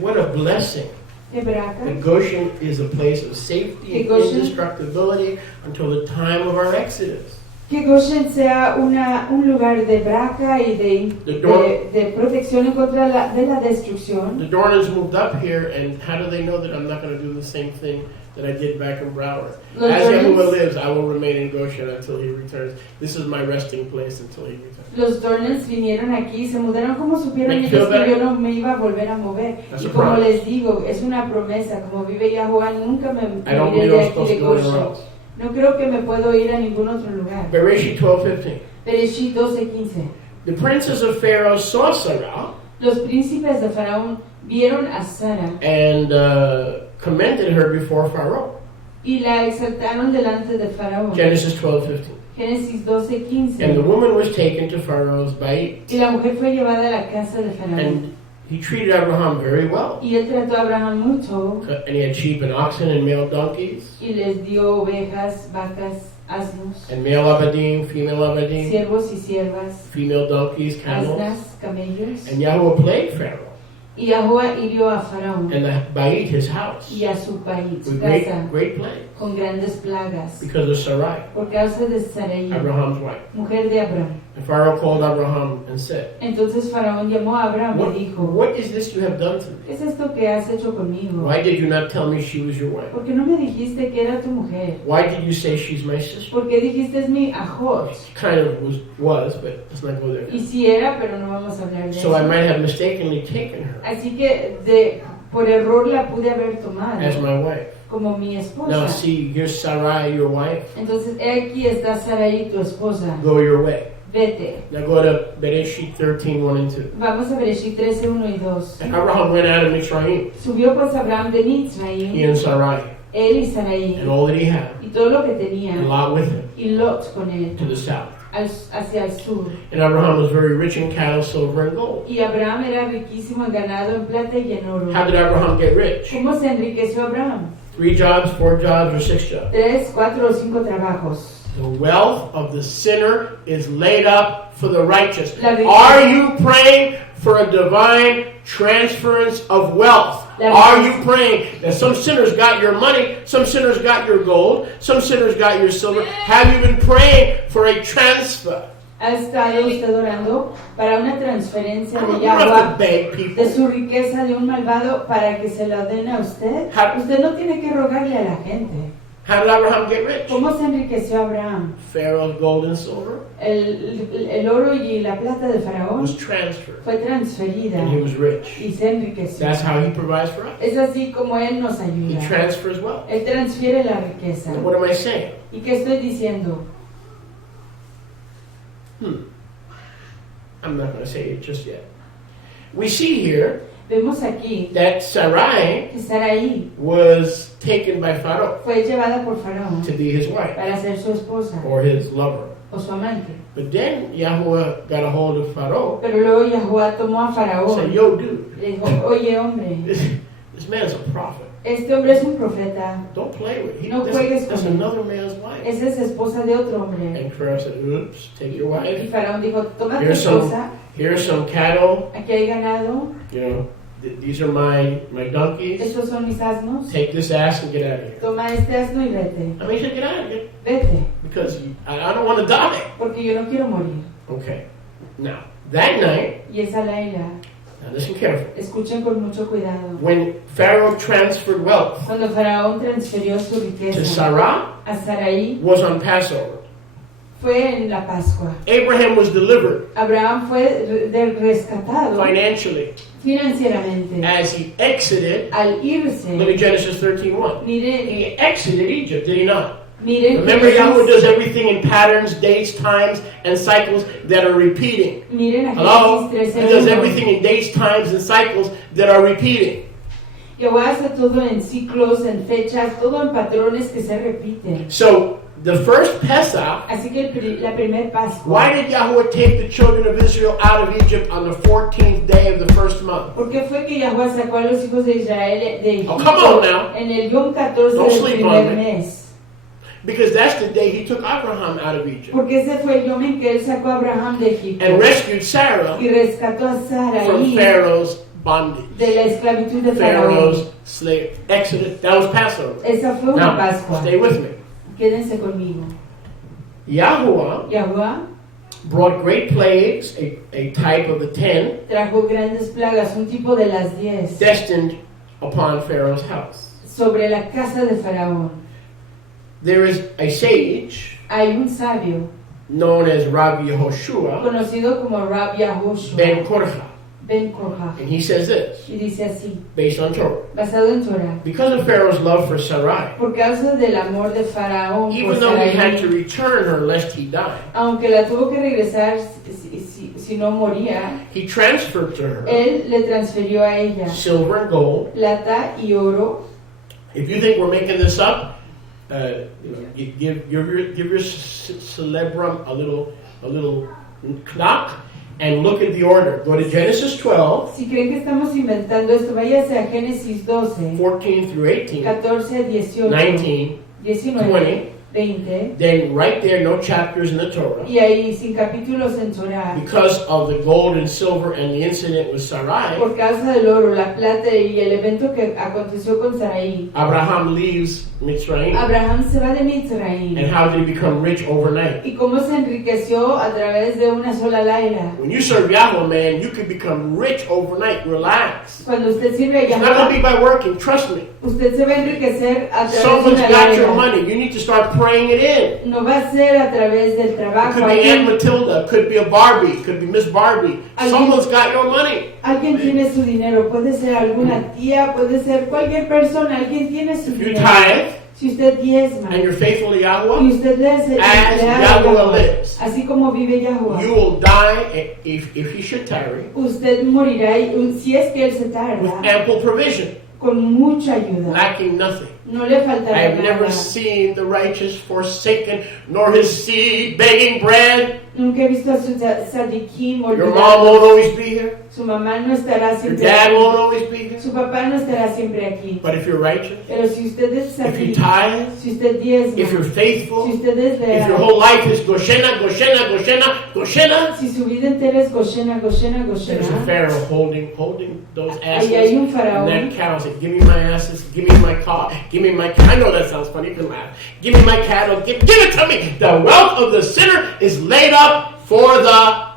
what a blessing. Que braca. That Goshen is a place of safety Que and Goshen- indestructibility until the time of our exodus. Que Goshen sea un lugar de braca y de protección en contra de la destrucción. The Dornans moved up here, and how do they know that I'm not going to do the same thing that I did back in Broward? Los As Dornans- Yahuwah lives, I will remain in Goshen until he returns. This is my resting place until he returns. Los Dornans vinieron aquí y se mudaron como supieron Make ellos feel better? que yo no me iba a volver a mover. That's Y a como promise. les digo, es una promesa. Como vive Yahuwah, nunca me I don't iré believe de I'm aquí supposed de to go anywhere Goshen. else. No creo que me puedo ir a ningún otro lugar. Bereshit 12:15. Bereshit 12:15. The princes of Pharaoh saw Sarah Los príncipes de Faraón vieron a Sara and commended her before Pharaoh. y la exaltaron delante de Faraón. Genesis 12:15. Génesis 12:15. And the woman was taken to Pharaoh's bait, Y la mujer fue llevada a la casa de Faraón. and he treated Abraham very well. Y él trató a Abraham mucho And he had sheep and oxen and male donkeys, y les dio ovejas, vacas, asnos, and male abadim, female abadim, siervos y siervas, female donkeys, camels. asnas, camellos. And Yahuwah plagued Pharaoh Y Yahuwah hirió a Faraón and the bait, his house, y a su país, su with casa, great plague con grandes plagas, because of Sarai, por causa de Sarai, Abraham's wife. mujer de Abraham. And Pharaoh called Abraham and said, Entonces Faraón llamó a Abraham y dijo, What is this you have done to me? ¿qué es esto que has hecho conmigo? Why did you not tell me she was your wife? ¿Por qué no me dijiste que era tu mujer? Why did you say she's my sister? ¿Por qué dijiste es mi ajot? Kind of was, but let's not go there. Y sí era, pero no vamos a hablar de So I eso. might have mistakenly taken her Así que por error la pude haber tomado as my wife. como mi Now esposa. see, here's Sarai, your wife. Entonces, he aquí está Sarai, tu esposa. Go your way. Vete. Now go to Bereshit 13:1 and 2. Vamos a Bereshit 13, 1 y 2. And Abraham went out of Mitzrayim, Subió pues Abraham de he Mitzrayim, and Sarai, él y Sarai, and all that he had, y todo lo que and tenía, Lot with him, y Lot con él, to the south. hacia el sur. And Abraham was very rich in cattle, silver, and gold. Y Abraham era riquísimo en ganado, en plata y en oro. How did Abraham get rich? ¿Cómo se enriqueció Abraham? 3 jobs, 4 jobs, or 6 jobs? 3, 4 o 5 trabajos. The wealth of the sinner is laid up for the righteous. La riqueza- Are you praying for a divine transference of wealth? La Are riqueza- you praying that some sinners got your money, some sinners got your gold, some sinners got your silver? Have you been praying for a transfer? ¿Ha estado usted orando para una transferencia You de don't have to Yahweh beg people. de su riqueza de un malvado para que se la den a usted? How- Usted no tiene que rogarle a la gente. How did Abraham get rich? ¿Cómo se enriqueció Abraham? Pharaoh's gold and silver El oro y la plata de Faraón was transferred, fue transferida and he was rich. y se enriqueció. That's how he provides for us. Es así como Él nos He ayuda. transfers wealth. Él transfiere la riqueza. And what am I saying? ¿Y qué estoy diciendo? I'm not going to say it just yet. We see here Vemos aquí that Sarai que Sarai was taken by Pharaoh fue llevada por Faraón to be his wife para ser su esposa or his lover. o su amante. But then Yahweh got a hold of Pharaoh Pero luego Yahweh tomó a and Faraón said, yo, dude, y le dijo, oye hombre, this man's a prophet. este hombre es un profeta, Don't play with him. No juegues That's con él. another man's wife. esa es esposa de otro hombre. And Pharaoh said, oops, take your Y wife. Faraón dijo, toma tu Here's esposa, some cattle. aquí hay ganado, You know, these are my donkeys. estos son mis asnos, Take this ass and get out of here. toma este asno y vete, I mean, he said, get out of here. vete, Because I don't want to die. porque yo no quiero morir. Okay. Now, that night, Y esa Laila, now listen carefully. escuchen con mucho cuidado. When Pharaoh transferred wealth Cuando Faraón transfirió su to riqueza Sarah, a Sarai, was on Passover. fue en la Pascua. Abraham was delivered Abraham fue rescatado financially financieramente. as he exited. Al Look irse, at Genesis 13:1. miren, He exited Egypt, did he not? miren, Remember, Yahweh does everything in patterns, dates, times, and cycles that are repeating. miren a Hello? Génesis He does 13:1. everything in dates, times, and cycles that are repeating. Jehová hace todo en ciclos, en fechas, todo en patrones que se repiten. So, the first Pesach, Así que la primer Pascua. why did Yahweh take the children of Israel out of Egypt on the 14th day of the first month? ¿Por qué fue que Yahweh sacó a los hijos de Israel de Oh, Egipto come on now. en el Yom 14 Don't del sleep on primer me. mes? Because that's the day he took Abraham out of Egypt Porque ese fue el Yom en que él sacó a Abraham de Egipto and rescued Sarah y rescató a from Sarai Pharaoh's bondage. de la esclavitud de Faraón. Pharaoh's slave. Exodus. That was Passover. Esa fue una Now, Pascua. stay with me. Quédense conmigo. Yahweh Yahweh brought great plagues, a type of the 10, trajo grandes plagas, un tipo de las 10, destined upon Pharaoh's house. sobre la casa de Faraón. There is a sage Hay un sabio known as Rabbi Yehoshua conocido como Rab Yahushua ben Korcha, ben Korha, and he says this, y dice así, based on Torah. basado en Torah, Because of Pharaoh's love for Sarai, por causa del amor de Faraón por even though he had to Sarai, return her lest he die, aunque la tuvo que regresar si no moría, he transferred to her él le transfirió a ella silver and gold. plata y oro. If you think we're making this up, you give your cerebrum a little knock and look at the order. Go to Genesis 12, Si creen que estamos inventando esto, váyase a Génesis 12, 14 through 18, 14, 18, 19, 19, 20. 20, Then right there, no chapters in the Torah. y ahí sin capítulos en Torah. Because of the gold and silver and the incident with Sarai, Por causa del oro, la plata y el evento que aconteció con Sarai, Abraham leaves Mitzrayim. Abraham se va de Mitzrayim. And how did he become rich overnight? ¿Y cómo se enriqueció a través de una sola laila? When you serve Yahweh, man, you can become rich overnight. Relax. Cuando usted sirve a It's not going to be Yahweh, by working. Trust me. usted se va a enriquecer a través de Someone's una got your laila. money. You need to start praying it in. No va a ser a través del It trabajo. could be Aunt Alguien, Matilda. It could be a Barbie. It could be Miss Barbie. Someone's got your money. alguien tiene su dinero. Puede ser alguna tía, puede ser cualquier persona. Alguien tiene su If you dinero. tithe Si usted diezma and you're faithful to y Yahweh, usted le hace as le da a Yahweh Yahweh, lives, así como vive Yahweh, you will die if he should tarry usted morirá si es que él se with tarda ample provision, con mucha ayuda, lacking nothing. No le I faltará have never nada. seen the righteous forsaken, nor his seed begging bread. Nunca he visto a su tzadikim Your mom won't olvidados. always be here. Su mamá no estará Your siempre dad aquí. won't always be here. Su papá no estará siempre aquí. But if you're righteous, Pero si usted es if you tzadik, tithe, si usted diezma, if you're si faithful, usted es if your leal, whole life is Goshena, Goshena, Goshena, Goshena, si su vida entera es Goshena, Goshena, there's a Goshena, Pharaoh holding those asses ahí hay un and faraón. that cow said, give me my asses, give me my car, give me my I know that sounds funny, you can laugh. Give me my cattle, give it to me. The wealth of the sinner is laid up for the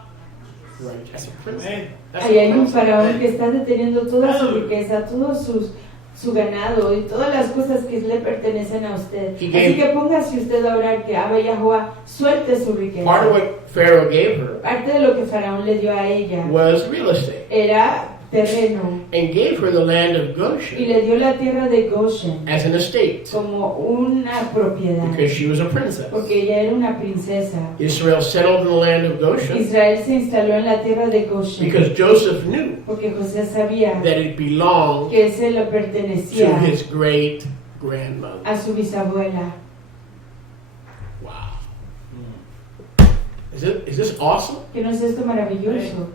righteous. That's a principle. That's Ahí hay a un principle. faraón que está deteniendo toda su riqueza, todo su ganado y todas las cosas que le pertenecen a usted. He Así gave- que póngase usted a orar que Abba Yahuwah suelte su Part of riqueza. what Pharaoh gave her Parte de lo que Faraón le dio a ella was real estate era terreno and gave her the land of y Goshen le dio la tierra de Goshen as an estate como una propiedad, because she was a princess. porque ella era una princesa. Israel settled in the land of Goshen Israel se instaló en la tierra de Goshen because Joseph knew porque José sabía that it belonged que ese le to pertenecía his great grandmother. a su bisabuela. Wow. Is this awesome? ¿Que no es esto maravilloso?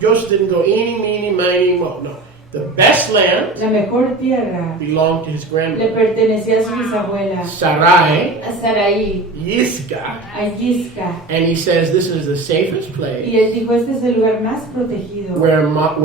Joseph didn't go eeny, meeny, miny, mo. No. The best land La mejor tierra belonged to his le grandmother. pertenecía a su bisabuela, Sarai, a Saraí, Yiscah. a Yisca. And he says this is the safest place Y él dijo, este es el lugar más protegido, where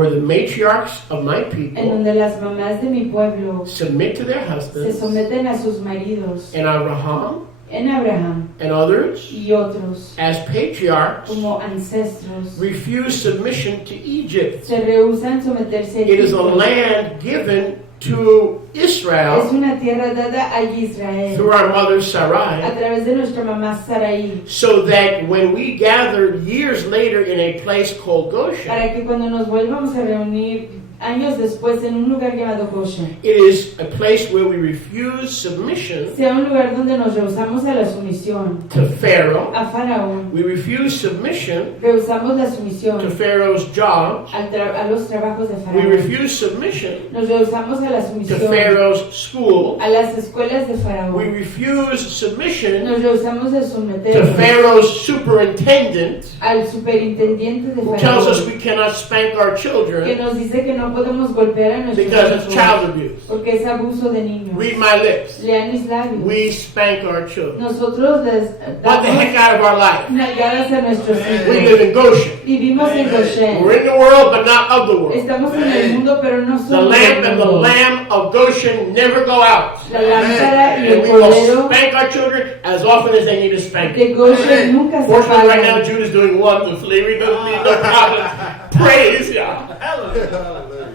the matriarchs of my en people donde las mamás de mi pueblo submit to their se husbands, someten a sus maridos, and Abraham en Abraham and others, y otros, as patriarchs, como ancestros, refuse submission to Egypt. se rehúsan someterse a It is a Egipto. land given to Es Israel una tierra dada a Israel through our mother a Sarai, través de nuestra mamá Saraí, so that when we gathered years later in a place called Goshen, para que cuando nos vuelvamos a reunir años después en un lugar llamado Goshen, it is a place where we refuse submission sea un lugar donde nos rehusamos a la sumisión to Pharaoh. a Faraón, We refuse submission rehusamos la to sumisión Pharaoh's jobs. a los trabajos de We Faraón, refuse submission nos rehusamos a la to sumisión Pharaoh's school. a las escuelas de We Faraón, refuse submission nos rehusamos de to someternos Pharaoh's superintendent, al superintendiente de who tells us Faraón, we cannot spank our que children nos dice que no podemos golpear a nuestros because it's hijos child abuse. porque es abuso de niños. Read my lips. Lean mis labios. We spank our children. Nosotros les What the heck damos out of our life? nalgadas a nuestros We hijos. live in Goshen. Vivimos en Goshen. We're in the world, but not of the world. Estamos en el mundo, pero no The somos lamp del and the mundo. lamb of Goshen never go out. La lámpara y And el we will cordero spank our children as often as they need a spanking. de Goshen nunca se Fortunately, right now, apagan. Jude is doing wonderfully. We don't need no problems. Praise God. Hallelujah.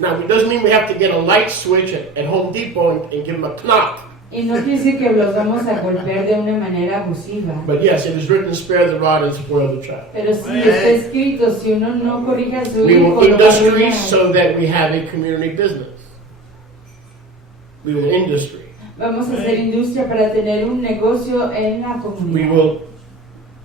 Now, it doesn't mean we have to get a light switch at Home Depot and give them a knock. Y no quiere decir que los vamos a golpear de una manera abusiva. But yes, it is written, spare the rod and spoil the child. Pero sí está escrito, si uno no corrige a su We hijo, will lo va a industry arruinar. so that we have a community business. We will industry. Vamos a hacer industria para tener un negocio en la comunidad.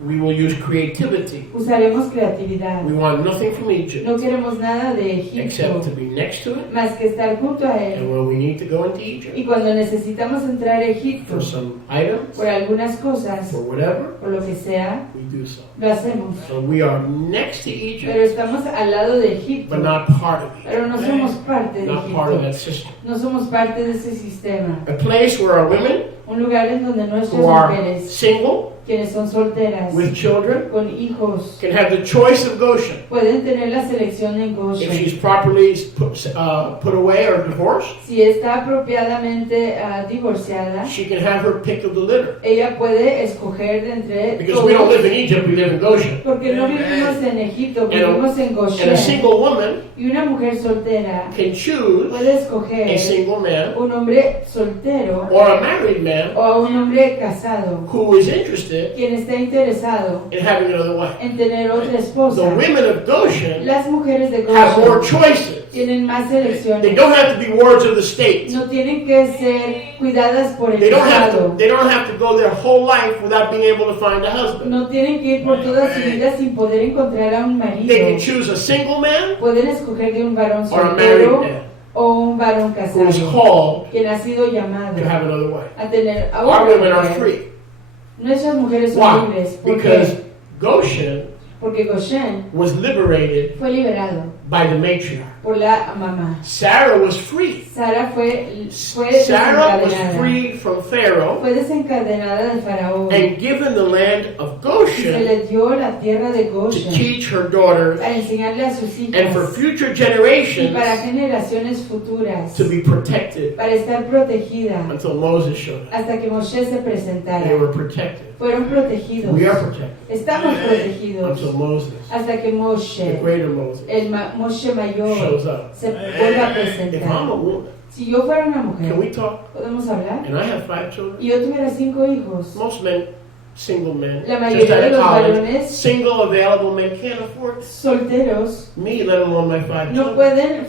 We will use creativity. Usaremos creatividad. We want nothing from Egypt No queremos nada de except Egipto, to be next to it. más que estar junto a And él. when we need to go into Egypt Y cuando necesitamos entrar a Egipto for some items, por algunas cosas, for whatever, por lo que sea, we do so. lo hacemos. So we are next to Pero Egypt, estamos al lado de Egipto, but not part of Egypt. pero no somos parte de Not part of Egipto. that system. No somos parte de ese sistema. A place where our women Un lugar en donde nuestras who are mujeres, single quienes son solteras, with children con hijos, can have the choice of Goshen. pueden tener la selección en If Goshen. she's properly put away or divorced, Si está apropiadamente divorciada, she can have her pick of the litter. ella puede escoger de entre Because we don't todos, live in Egypt, we live in Goshen. porque no vivimos en Egipto, vivimos en And a Goshen. single woman Y una mujer soltera can choose puede a escoger single man un hombre soltero or a married man o a un hombre casado, who is interested quien está interesado in having another wife. en tener otra The esposa. women of Goshen Las mujeres de have more Goshen choices. tienen más They elecciones. don't have to be wards of the state. No tienen que ser cuidadas por el They don't Estado. have to go their whole life without being able to find a husband. No tienen que ir por toda su vida sin poder encontrar a un They can marido. choose a single man Pueden escoger de un varón or a married soltero man. o un varón who is casado, called quien ha sido llamado to have another wife. a tener a Our otra women are mujer. free. Nuestras mujeres son Why? libres. ¿Por Because qué? Goshen Porque Goshen was liberated fue liberado by the matriarch. por la mamá. Sarah was free. Sara fue Sarah was desencadenada. free from Pharaoh Fue desencadenada de Faraón. and given the land of Y se Goshen le dio la tierra de to Goshen teach her daughter para enseñarle a sus and for hijas future y generations para generaciones futuras to be protected para estar protegida until Moses showed up. hasta que Moshe se They presentara. were protected. Fueron protegidos. We are protected Estamos protegidos until Moses, hasta que the Moshe, greater Moses, el Moshe mayor, shows up. se vuelva a If I'm a presentar. woman, Si yo fuera una can mujer, we talk? ¿podemos hablar? And I have 5 children. Y yo tuviera 5 hijos. Most men, single men, La just mayoría out de of los college, varones single available men can't afford solteros me, let alone my 5 no children.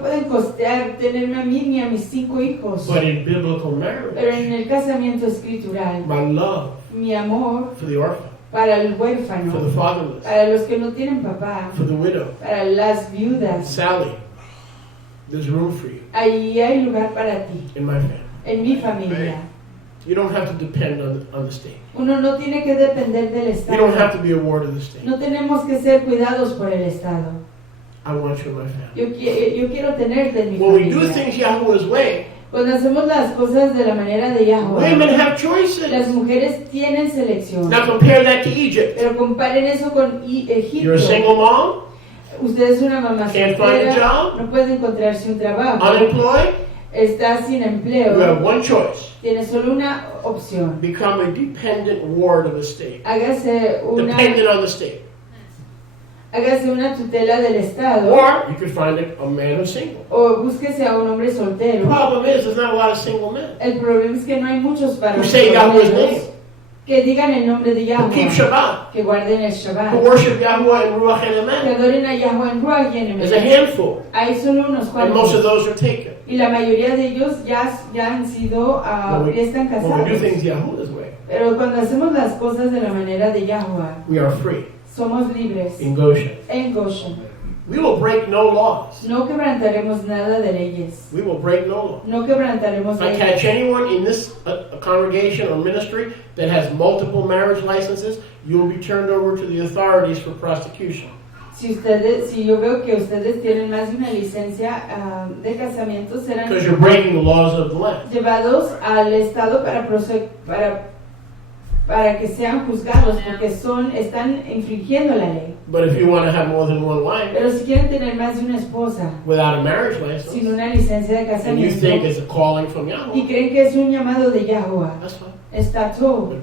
pueden costear tenerme a mí ni a mis 5 hijos. But in biblical Pero marriage, en el casamiento escritural, my love mi amor for the orphan, para el for the huérfano, fatherless, para los que no tienen papá, for the widow, para las viudas, Sally, there's room for you ahí hay lugar para ti, in my family. en mi familia. You don't have to depend on the state. Uno no tiene que depender del You don't have Estado. to be a ward of the state. No tenemos que ser cuidados por el Estado. I want you in my family. Yo quiero tenerte en mi When we do familia. things Yahweh's way, Cuando hacemos las cosas de la manera de women Yahweh, have choices. las mujeres tienen selección. Now compare that to Egypt. Pero comparen eso con You're a Egipto. single mom, Usted es una mamá Can't find a soltera, job. no puede encontrarse un trabajo, unemployed. está sin You have empleo, one choice. tiene solo una opción. Become a dependent ward of the state. Hágase Dependent on the state. una tutela del Estado Or you could find a man who's single. o búsquese a un hombre The soltero. problem is there's not a lot of single men El problema es que no hay muchos who varones say Yahweh's solteros name, que digan el nombre de who keep Yahweh, Shabbat, que guarden el who Shabbat, worship Yahweh in Ruach and que Emet. adoren a Yahweh en Ruach y en There's a Emet. handful, Hay solo unos and most of cuantos. those are taken. Y la mayoría de ellos ya han sido, When we, ya están when we do casados. things Yahweh's way, Pero cuando hacemos las cosas de la manera de Yahweh, we are free somos libres in Goshen. en Goshen. We will break no laws. No quebrantaremos nada de leyes. We will break no law. No quebrantaremos If I catch leyes. anyone in this congregation or ministry that has multiple marriage licenses, you will be turned over to the authorities for prosecution. Si yo veo que ustedes tienen más de una licencia de casamiento, serán Because you're breaking the laws of the land. llevados al Estado para que sean juzgados, porque están infringiendo la ley. But if you want to have more than one wife Pero si quieren tener más de una esposa without a marriage sin license, una licencia de and you think casamiento it's a calling from y Yahweh, creen que es un llamado de Yahweh, that's fine. está todo. But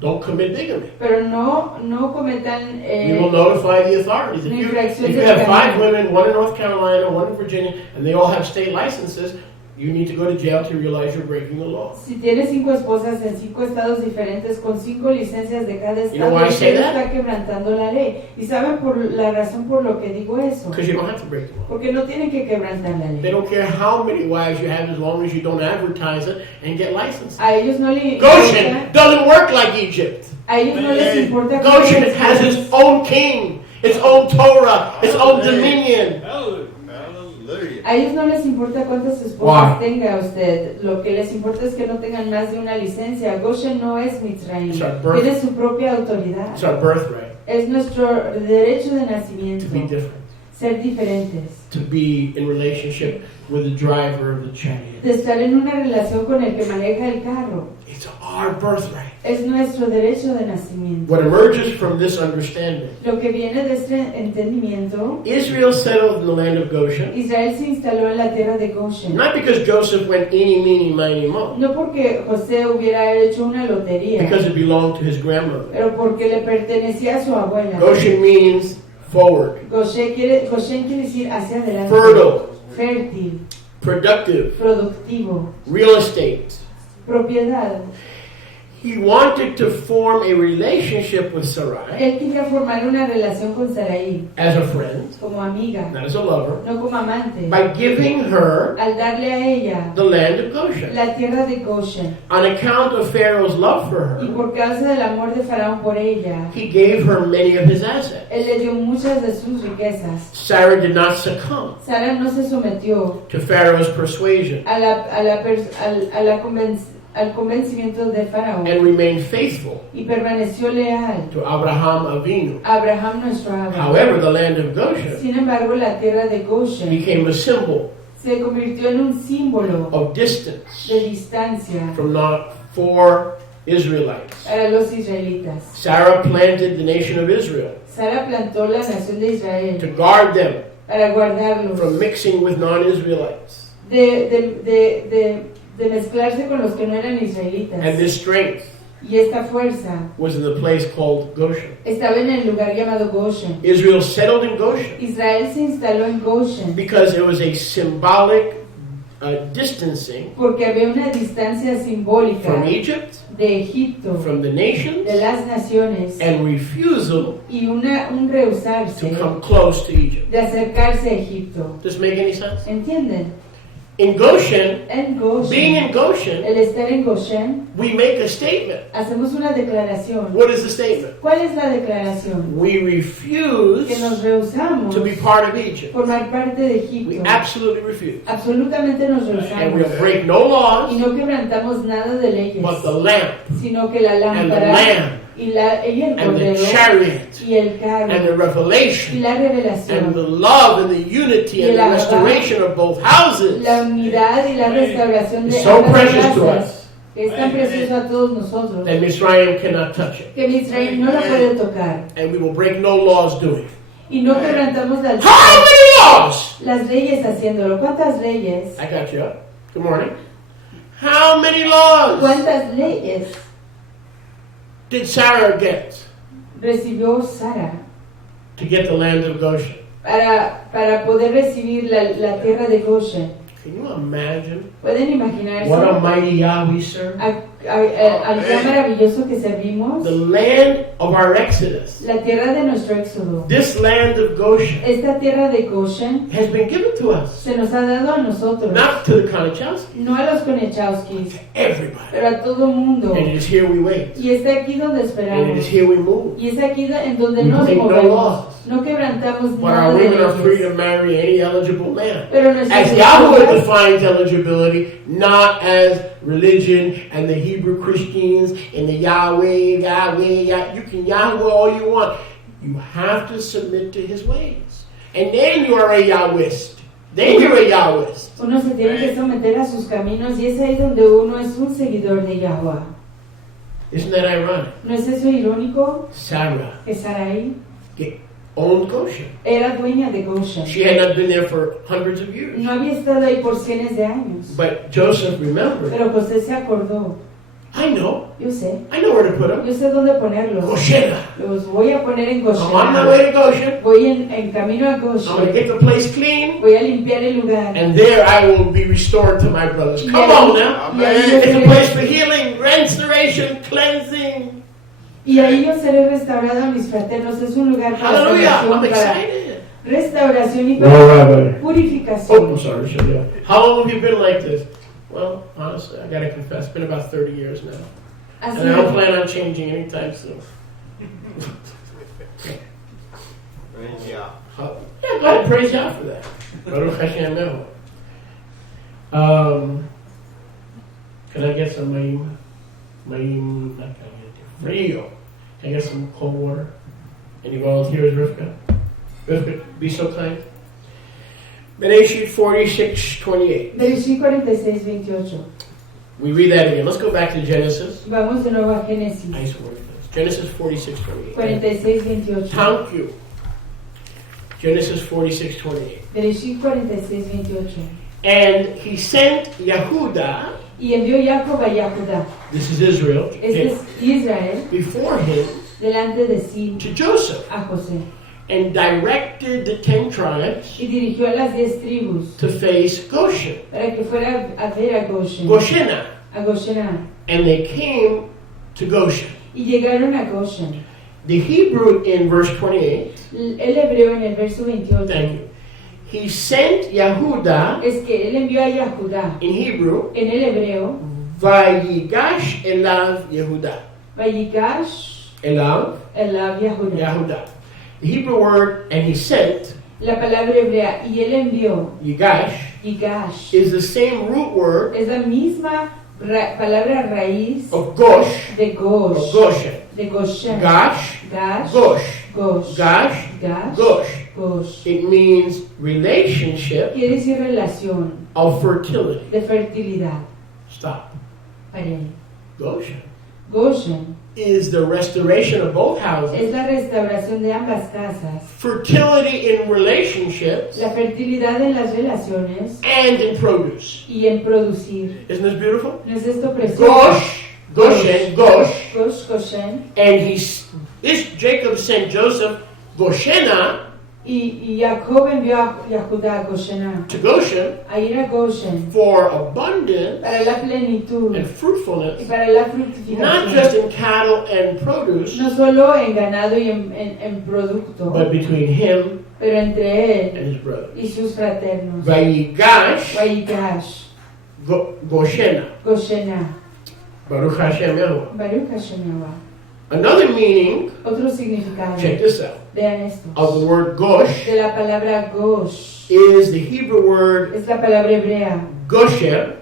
don't commit bigamy. Pero no cometan We will notify the authorities. If you have 5 women, one in North Carolina, one in Virginia, and they all have state licenses, you need to go to jail to realize you're breaking the law. Si tiene 5 esposas en 5 estados diferentes con 5 licencias de cada You know estado, why I say usted that? está quebrantando la ley. ¿Y saben por la razón por lo que digo eso? Because you don't have to break the law. Porque no tienen que quebrantar la They ley. don't care how many wives you have as long as you don't advertise it and get licensed. A ellos no les Goshen importa, doesn't work like Egypt. a ellos no les importa cómo Goshen les has its own king, its own Torah, its own dominion. Hallelujah. A ellos no les importa cuántas esposas tenga usted, lo que les importa es que no tengan más de una licencia. Goshen no es Mitzrayim, It's our birth. tiene su propia autoridad. It's our birthright Es nuestro derecho de to be nacimiento, different, ser diferentes, to be in relationship with the driver of the chariot. de estar en una relación con el que maneja el carro. It's our birthright. Es nuestro derecho de nacimiento. What emerges from this understanding, Lo que viene de este entendimiento, Israel settled in the land of Goshen, Israel se instaló en la tierra de Goshen. not because Joseph went eeny, meeny, miny, mo, No porque José hubiera hecho una lotería, because it belonged to his grandmother. pero porque le pertenecía a su abuela. Goshen means forward, Goshen quiere decir hacia adelante, fertile, fértil, productive, productivo, real estate. propiedad. He wanted to form a relationship with Sarai Él quería formar una relación con Sarai as a friend, como amiga, not as a lover, no como amante, by giving her al darle a ella the land of Goshen. la tierra de Goshen. On account of Pharaoh's love for Y her, por causa del amor de Faraón por ella, he gave her many of his assets. él le dio muchas de sus riquezas. Sarah did not succumb Sara no se sometió to Pharaoh's persuasion al convencimiento de Faraón and remained faithful y permaneció leal to Abraham Avinu. a Abraham nuestro Abraham. However, the land of Goshen Sin embargo, la tierra de Goshen became a symbol se convirtió en un símbolo of distance de distancia for Israelites. para los israelitas. Sarah planted the nation of Israel Sara plantó la nación de to Israel guard them para guardarlos from mixing with non-Israelites. de mezclarse con los que no eran israelitas. And this strength Y esta fuerza was in the place called Goshen. estaba en el lugar llamado Goshen. Israel settled in Goshen Israel se instaló en Goshen because it was a symbolic distancing porque había una distancia simbólica from Egypt, de Egipto, from the nations, de las naciones, and refusal y un rehusarse to come close to Egypt. de acercarse a Egipto. Does this make any sense? ¿Entienden? In Goshen, En being Goshen, in Goshen, el estar en Goshen, we make a statement. hacemos una declaración. What is the statement? ¿Cuál es la declaración? We refuse Que nos rehusamos to be part of Egypt. formar parte de We Egipto. absolutely refuse. Absolutamente nos And rehusamos. we'll break no Y laws, no quebrantamos nada de leyes, but the lamp sino que la and the lámpara lamb y el and the cordero chariot y el and carro the y revelation la and revelación, the love and the unity and the restoration of both houses la unidad y la restauración de is so ambas precious to casas, us que es tan precioso a todos nosotros, that Mizraim cannot touch it. que Israel no la puede tocar. And we will break no laws doing it. Y no quebrantamos How many laws? las leyes haciéndolo. ¿Cuántas leyes? I got you up. Good morning. How many laws ¿Cuántas leyes did Sarah get recibió Sara to get the land of Goshen? para poder recibir la tierra de Goshen? Can you imagine ¿Pueden imaginarse what a mighty Yah we serve? al tan maravilloso que servimos? The land of our Exodus, La tierra de nuestro éxodo. this land of Goshen, Esta tierra de Goshen has been given to us. se nos ha dado a nosotros, Not to the Konachowskis, no a los Konechowskis, everybody. pero a todo mundo. And it is here we wait. Y está aquí donde And it esperamos. is here we move. Y es aquí en donde We nos break no movemos. laws. No quebrantamos But our nada de women are free leyes. to marry any eligible man. Pero nuestras As Yahweh esposas, defines eligibility, not as religion and the Hebrew Christians and the Yahweh. You can Yahweh all you want. You have to submit to his ways. And then you are a Yahwist. Then you're a Yahwist. uno se tiene que someter a sus caminos y es ahí donde uno es un seguidor de Yahweh. Isn't that ironic? ¿No es eso irónico? Sarah Que Sarai owned Goshen. era dueña de Goshen. She had not been there for hundreds of years. No había estado ahí por cientos de años. But Joseph remembered, Pero José se acordó. I know Yo sé where to put them. yo sé dónde ponerlos. Goshen. Los voy a poner en I'm on my way Goshen. to Goshen. Voy en camino a I'm going to Goshen. get the place clean. Voy a limpiar el lugar. And there I will be restored to my brothers. Come on now. Y ahí yo It's a seré- place for healing, restoration, cleansing. Y ahí yo seré restaurado a mis fraternos. Es un lugar para Hallelujah. I'm sanación, para excited. restauración y All para right, buddy. Oh, purificación. I'm sorry, Shabbat. How long have you been like this? Well, honestly, I gotta confess, it's been about 30 years now. Así And I don't plan on changing anytime soon. Yeah. Yeah, go ahead, praise God for that. Baruch Hashem Elohim. Can I get some Mayim, not can I get it, Rio. Can I get some cold water? Any volunteers, Rivka? Rivka, be so kind. Bereshit 46:28. Bereshit 46:28. We read that again. Let's go back to Genesis. Vamos de nuevo a Génesis Nice word. Genesis 46:28. 46:28. Thank you. Genesis 46:28. Bereshit 46:28. And he sent Yehuda, Y envió Jacob a Judá, this is Israel, este es Israel, before him delante de sí to Joseph, a José. and directed the 10 tribes Y dirigió a las 10 tribus to face Goshen, para que fuera a ver a Goshen. Goshena. A Goshen. And they came to Goshen. Y llegaron a Goshen. The Hebrew in verse 28, El hebreo en el verso 28 thank you. He sent Yehuda, es que él envió a Yahudá. in Hebrew, En el hebreo, Vayigash Elav Yehuda. Vayigash Elav Elav Yahudá. Yehuda. The Hebrew word, and he sent, La palabra hebrea, y él envió, Yigash, Yigash, is the same root word es la misma palabra raíz of Gosh, de of Gosh, Goshen. de Goshen. Gash, Gash, Gosh. Gosh, Gash, Gash, Gosh. Gosh. It means relationship Quiere decir relación of fertility. de fertilidad. Stop. Paré. Goshen Goshen is the restoration of both houses. es la restauración de ambas casas, Fertility in relationships la fertilidad en las relaciones and in produce. y en producir. Isn't this beautiful? ¿No es esto precioso? Gosh, Goshen, Gosh. Gosh, Goshen. And this Jacob sent Joseph Goshena Y Jacob envió a Yahudá a Goshen, to Goshen a ir a Goshen for abundance para la plenitud and y fruitfulness, para la not fructificación. just in cattle and produce, No solo en ganado y en producto, but between him pero entre él and his brothers. y sus fraternos. Vayigash Vayigash, Goshena. Goshena, Baruch Hashem Yahuwah. Baruch Hashem Yahweh. Another meaning, Otro significado, check this out, vean esto, of the word Gosh de la palabra Gosh, is the Hebrew word es la palabra hebrea Gosher,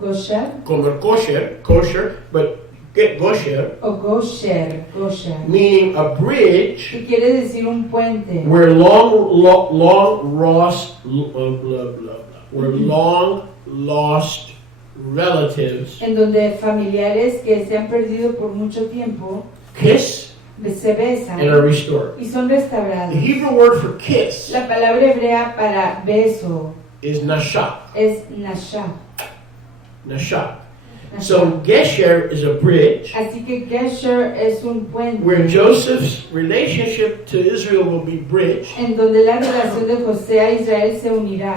Gosher como kosher, but get Gosher, o Gosher, Gosher, meaning a bridge que quiere decir un puente where long lost relatives en donde familiares que se han perdido por mucho tiempo kiss se besan and are restored. y son The restaurados. Hebrew word for kiss La palabra hebrea para beso is nashak. es nashah. Nashak. So Gesher is a bridge Así que Gesher es un puente where Joseph's relationship to Israel will be bridged. en donde la relación de José a Israel se unirá.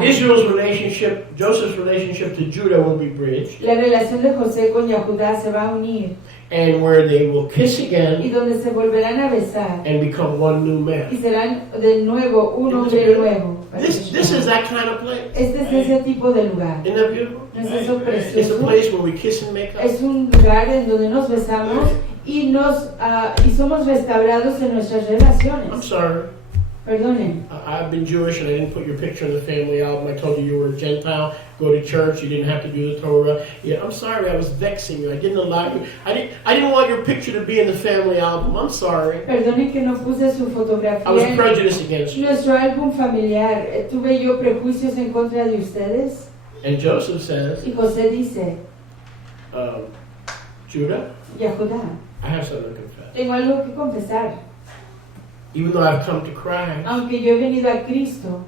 Joseph's relationship to Judah will be bridged, La relación de José con Yahudá se va a unir and where they will kiss y again donde se volverán a besar and become one new y man. serán de nuevo un hombre nuevo. This is that kind of place. Este es ese tipo de lugar. Isn't that beautiful? ¿No es eso It's a precioso? place where we kiss and make up. Es un lugar en donde nos besamos y somos restaurados en nuestras I'm relaciones. sorry. Perdonen. I've been Jewish and I didn't put your picture in the family album. I told you were a Gentile. Go to church. You didn't have to do the Torah. Yeah, I'm sorry. I was vexing you. I didn't allow you. I didn't want your picture to be in the family album. I'm sorry. Perdonen que no puse su I was fotografía en prejudiced against you. nuestro álbum familiar. ¿Tuve yo prejuicios en contra de ustedes? And Joseph says, Y José dice, Judah, Yahudá, I have something to confess. tengo algo que confesar. Even though I've come to Christ, Aunque yo he venido a Cristo,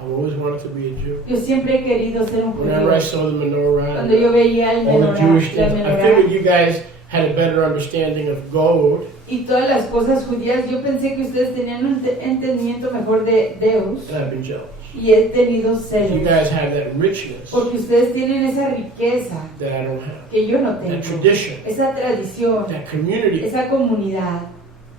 I've always wanted to be a Jew. yo siempre he querido ser un Whenever I judío. saw the menorah, Cuando yo veía el all the menorá, Jewish la things, I menorá figured you guys had a better understanding of gold. y todas las cosas judías, yo pensé que ustedes tenían un entendimiento mejor de Deus And I've been jealous. y he tenido You celos. guys have that richness Porque ustedes tienen esa riqueza that I don't have. que yo no That tengo. tradition, Esa tradición, that community. esa comunidad.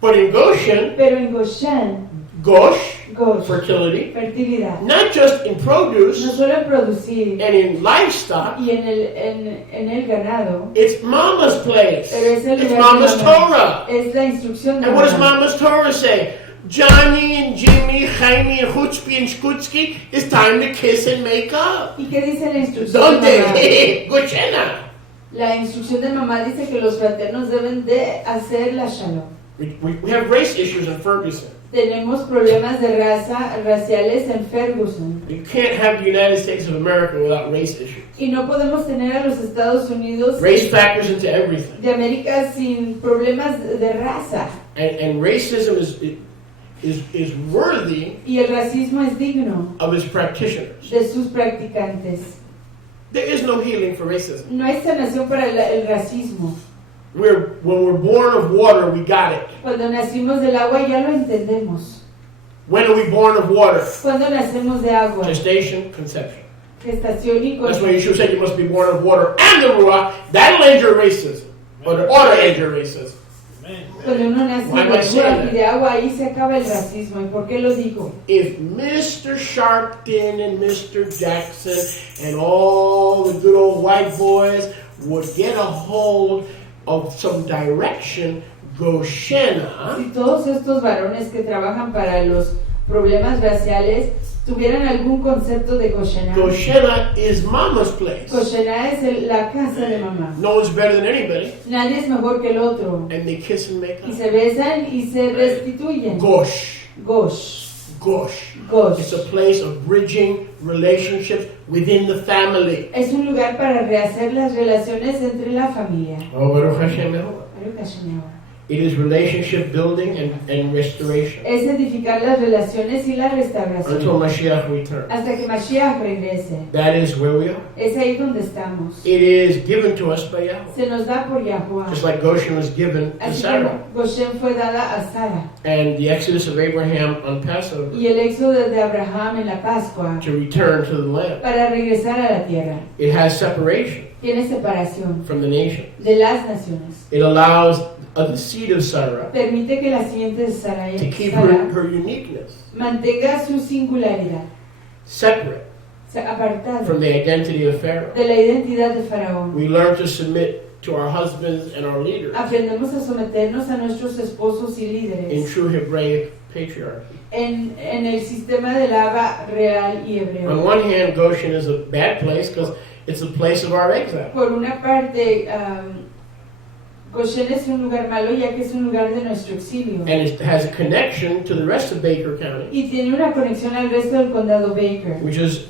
But in Goshen, Pero en Goshen, Gosh, Gosh, fertility, fertilidad. not just in No produce solo en producir and in livestock, y en el ganado, it's Mama's place. pero es el It's lugar de Mama's mamá. Torah. Es la instrucción de And what does mamá. Mama's Torah say? Johnny and Jimmy, Jaime and Chutzpy and Shkutsky, it's time to kiss and make up. ¿Y qué dice la instrucción de mamá? Donde? Goshena. La instrucción de mamá dice que los fraternos deben de hacer la shalom. We have race issues in Ferguson. Tenemos problemas de raciales en Ferguson. You can't have the United States of America without race issues. Y no podemos tener a los Estados Unidos Race factors into everything. de América sin problemas de raza. And racism is worthy Y el racismo es digno of its practitioners. de sus practicantes. There is no healing for racism. No hay sanación para el racismo. When we're born of water, we got it. Cuando nacimos del agua ya lo entendemos. When are we born of water? Cuando nacemos de agua, Gestation, conception. gestación y That's why concepción. Yeshua said you must be born of water and the Ruach. That'll end your racism. Order age racism. Cuando uno nace Why am I de saying pura y de agua, ahí se acaba el racismo. ¿Y por qué lo digo? If Mr. Sharpton and Mr. Jackson and all the good old white boys would get a hold of some direction, Goshen, Si todos estos varones que trabajan para los problemas raciales tuvieran algún concepto de Goshen. Goshen is mama's place. Goshen es la casa de mamá. No one's better than anybody. Nadie es mejor que el otro. And they kiss and make Y up. se besan y se restituyen. Gosh. Gosh. Gosh. Gosh. It's a place of bridging relationships within the family. Es un lugar para rehacer las relaciones entre la familia. Oh, Baruch Hashem. Baruch Hashem. It is relationship building and restoration. Es edificar las relaciones y la restauración. Until Mashiach returns. Hasta que Mashiach regrese. That is where we are. Es ahí donde estamos. It is given to us by Yahweh. Se nos da por Yahuwah. Just like Goshen was given to Así Sarah. como Goshen fue dada a Sara. And the exodus of Abraham on Passover Y el éxodo de Abraham en la Pascua. to return to the land. Para regresar a la tierra. It has separation Tiene separación from the nation. de las naciones. It allows the seed of Sarah Permite que la simiente de Sara to keep her uniqueness mantenga su singularidad, separate apartada from the identity of Pharaoh. de la identidad de Faraón. We learn to submit to our husbands and our leaders Aprendemos a someternos a nuestros esposos y in líderes true Hebraic patriarchy. en el sistema del Abba real y On hebreo. one hand, Goshen is a bad place because it's the place of our exile. Por una parte, Goshen es un lugar malo ya que es un lugar de nuestro exilio And it has a connection to the rest of Baker County, y tiene una conexión al resto del condado Baker which is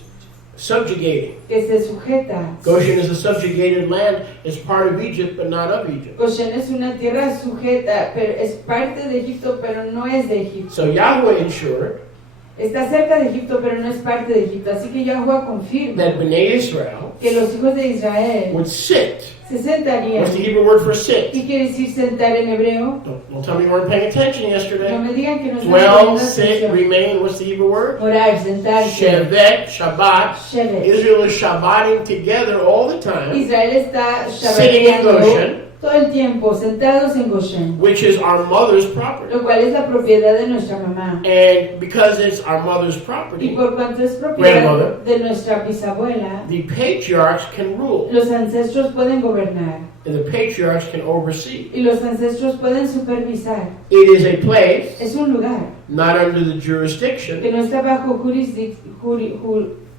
subjugating. que se sujeta. Goshen is a subjugated land. It's part of Egypt, but not of Egypt. Goshen es una tierra sujeta, pero es parte de Egipto, pero no es de Egipto. So Yahweh ensured Está cerca de Egipto, pero no es parte de Egipto. Así que Yahuwah confirma that Bnei Israel que los hijos de Israel would sit. se sentarían. What's the Hebrew word for sit? ¿Qué quiere decir sentar en hebreo? Don't tell me you weren't paying attention No yesterday. me digan que no están Dwell, poniendo sit, atención. remain. What's the Hebrew word? Orar, sentarse. Shevet, Shabbat. Shevet. Israel is Shabbating together all the time, Israel está sitting in shabbateando Goshen, todo el tiempo, sentados en Goshen, which is our mother's property. lo cual es la propiedad de nuestra mamá. And because it's our mother's Y property, por cuanto es propiedad Grandmother. de nuestra bisabuela, the patriarchs can rule, los ancestros pueden gobernar and the patriarchs can oversee. y los ancestros pueden supervisar. It is a place Es un lugar not under the que jurisdiction no está bajo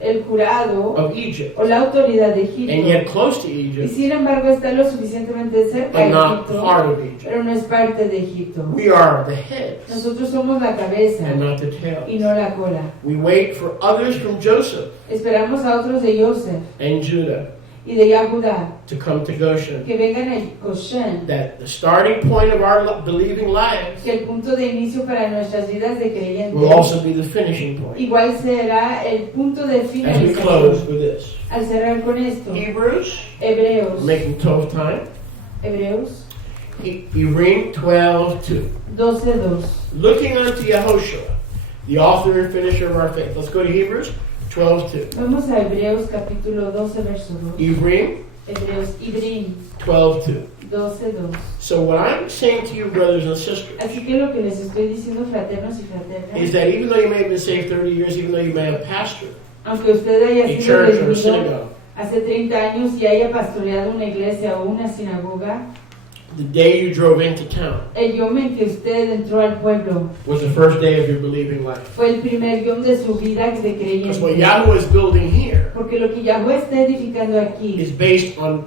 el jurado of Egypt, o la autoridad de and Egipto. yet close to Y Egypt, sin embargo está lo suficientemente cerca but de not Egipto, part of Egypt. pero no es parte de Egipto. We are the heads Nosotros somos la cabeza and not the y tails. no la cola. We wait for others from Joseph Esperamos a otros de Joseph and Judah y de Yahudá to come to Goshen. que vengan a Goshen, That the starting point of our believing lives que el punto de inicio para nuestras vidas de creyentes will also be the finishing point. igual será el punto de As we close finalización. with this, Al cerrar con esto, Hebrews, Hebreos, making 12 time, Hebreos Hebrews 12:2. 12:2. Looking unto Yehoshua, the author and finisher of our faith. Let's go to Hebrews 12:2. Vamos a Hebreos capítulo 12, verso 2. Hebreos Ibrim 12:2. 12:2. So what I'm saying to you, brothers and sisters, Así que lo que les estoy diciendo, fraternos y is fraternas, that even though you may have been saved 30 years, even though you may have pastored aunque usted haya a sido church or a redimido synagogue, hace 30 años y haya pastoreado una iglesia o una sinagoga, the day you drove into town el yom en que usted entró al pueblo was the first day of your believing life. fue el primer yom de su vida de Because what creyente. Yahweh is building here Porque lo que Yahweh está edificando is aquí based on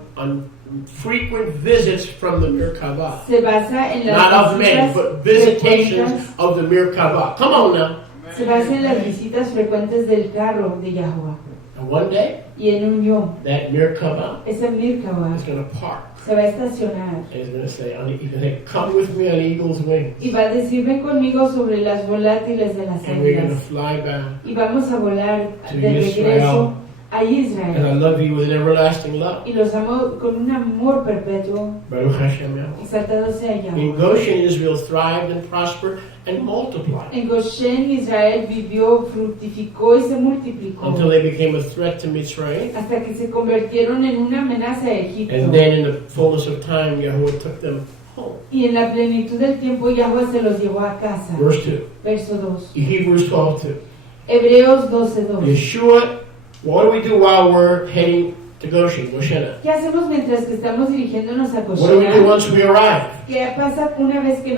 frequent visits from the Merkabah. se basa en Not las of men, visitas but visitations frecuentes, of the Merkabah. Come on now. se basa en las visitas frecuentes del carro de Yahweh. And one day, Y en un yom, that Merkabah ese Mirkabah is going to park. se va a estacionar And he's going to say, come with me on eagle's wings. y va a decir, ven conmigo sobre las volátiles de las And we're going to águilas. fly back Y vamos a volar to de regreso Israel a And I Israel love you with an everlasting love. y los amo con un amor perpetuo. Baruch Hashem Yahweh. Exaltado sea In Yahweh. Goshen, Israel thrived and prospered and multiplied En Goshen Israel vivió, fructificó y se multiplicó until they became a threat to Mitzrayim. hasta que se convirtieron en una amenaza a Egipto. And then in the fullness of time, Yahweh took them home. Y en la plenitud del tiempo Yahweh se los llevó a casa. Verse 2. Verso 2. Hebrews 12:2. Hebreos 12:2. Yeshua, what do we do while we're heading to Goshen, Goshen? ¿Qué hacemos mientras que estamos dirigiéndonos a What do we do Goshen? once we arrive? ¿Qué pasa una vez que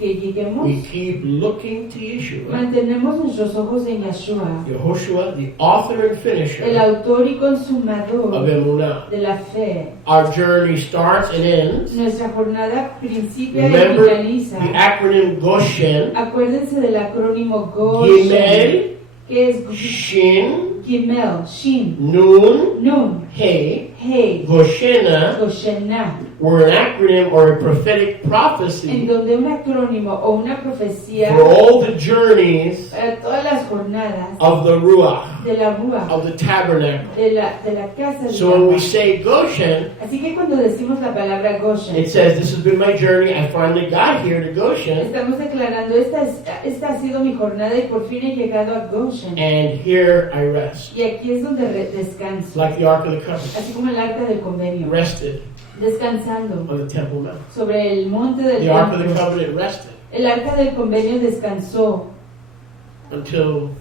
lleguemos? We keep looking to Yeshua, Mantenemos nuestros ojos en Yeshua, Yehoshua, the author and el finisher autor y of consumador Emunah. de la fe. Our journey starts and ends. Nuestra jornada principia y Remember finaliza. the acronym Goshen, Acuérdense del acrónimo Goshen, Gimel, que es Shin, Gimel, Shin, Nun, Nun, Hey, Hey, Goshena, Goshenah, were an acronym or a prophetic en prophecy donde un acrónimo o una profecía for all the journeys para todas las jornadas of the Ruach, de la Ruach, of the tabernacle. de la casa de So when we Yahweh. say Goshen, Así que cuando decimos la palabra Goshen, it says, this has been my journey. I finally got here to Goshen, estamos declarando, esta ha sido mi jornada y por fin he llegado a Goshen. and here I rest. Y aquí es donde descanso, Like the Ark of the Covenant, así como el arca del convenio, rested descansando on the Temple Mount. sobre el monte del The Ark of the templo. Covenant rested El arca del convenio descansó until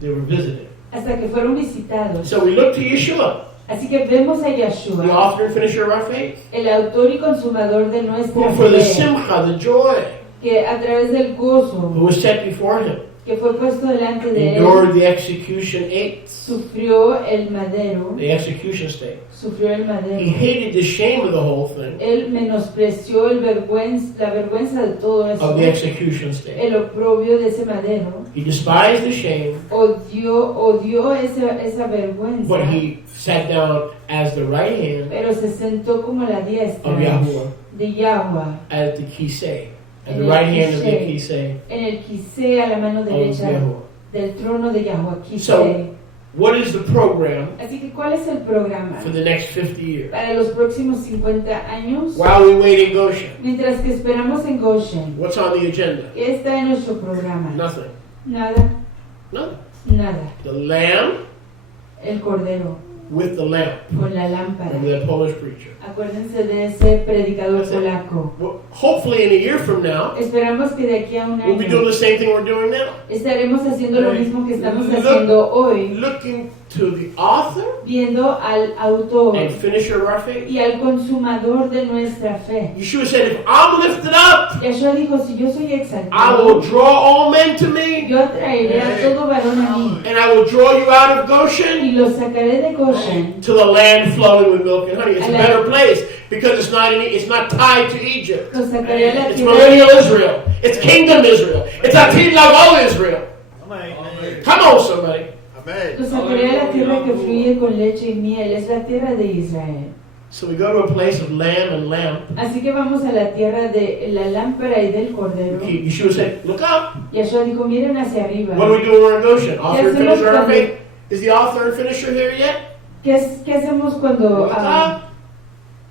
they were visited. hasta que fueron visitados. So we look to Yeshua, Así que vemos a the Yeshua, author and finisher of our faith, el autor y consumador de nuestra who for the fe, simcha, the joy, que a través del gozo who was set before him, que fue puesto delante de él, endured the execution eights, sufrió el madero, the execution stake. sufrió el He madero. hated the shame of the whole thing, Él menospreció la vergüenza de todo eso, of the execution stake. el oprobio de ese madero, He despised the shame, odió esa vergüenza, but he sat down as the right hand pero se sentó como la diestra of Yahuwah, de Yahweh, at the kisei, at the En el right hand of the kisei. kisei en el quise a la mano of derecha Yahuwah. del trono de Yahweh, quise. So, what is the program Así que, ¿cuál es el programa for the next 50 years? para los próximos 50 años? While we wait in Goshen, Mientras que esperamos en Goshen, what's on the agenda? ¿qué está en nuestro programa? Nothing. Nada, Nothing. nada. The lamb El cordero with the lamp. con la lámpara. Remember that Polish preacher. Acuérdense de ese predicador That's it. polaco. Well, hopefully in a year from now, Esperamos que de aquí a un we'll be doing año the same thing we're doing now. estaremos haciendo lo mismo que estamos Look- haciendo hoy, Looking to the author viendo al autor and finisher of our faith. y al consumador de nuestra fe. Yeshua said, if I'm lifted up, Yahshua dijo, si yo soy I will exaltado, draw all men to me, yo atraeré a todo varón a mí and I will draw you out of Goshen y los sacaré de Goshen to the land flowing with milk and honey. It's a Ala- better place because it's not tied to Egypt. los sacaré a la It's tierra millennial Israel. It's kingdom Israel. It's Atid Lavo Israel. Come on, somebody. los sacaré a la tierra que fluye con leche y miel, es la tierra de Israel. So we go to a place of lamb and lamp. Así que vamos a la tierra de la lámpara y del cordero. Yeshua said, look up. Yahshua dijo, miren hacia arriba. What do we do when we're in Goshen? Author and hacemos finisher of our cuando- faith. Is the author and finisher here yet? ¿Qué hacemos cuando Look up.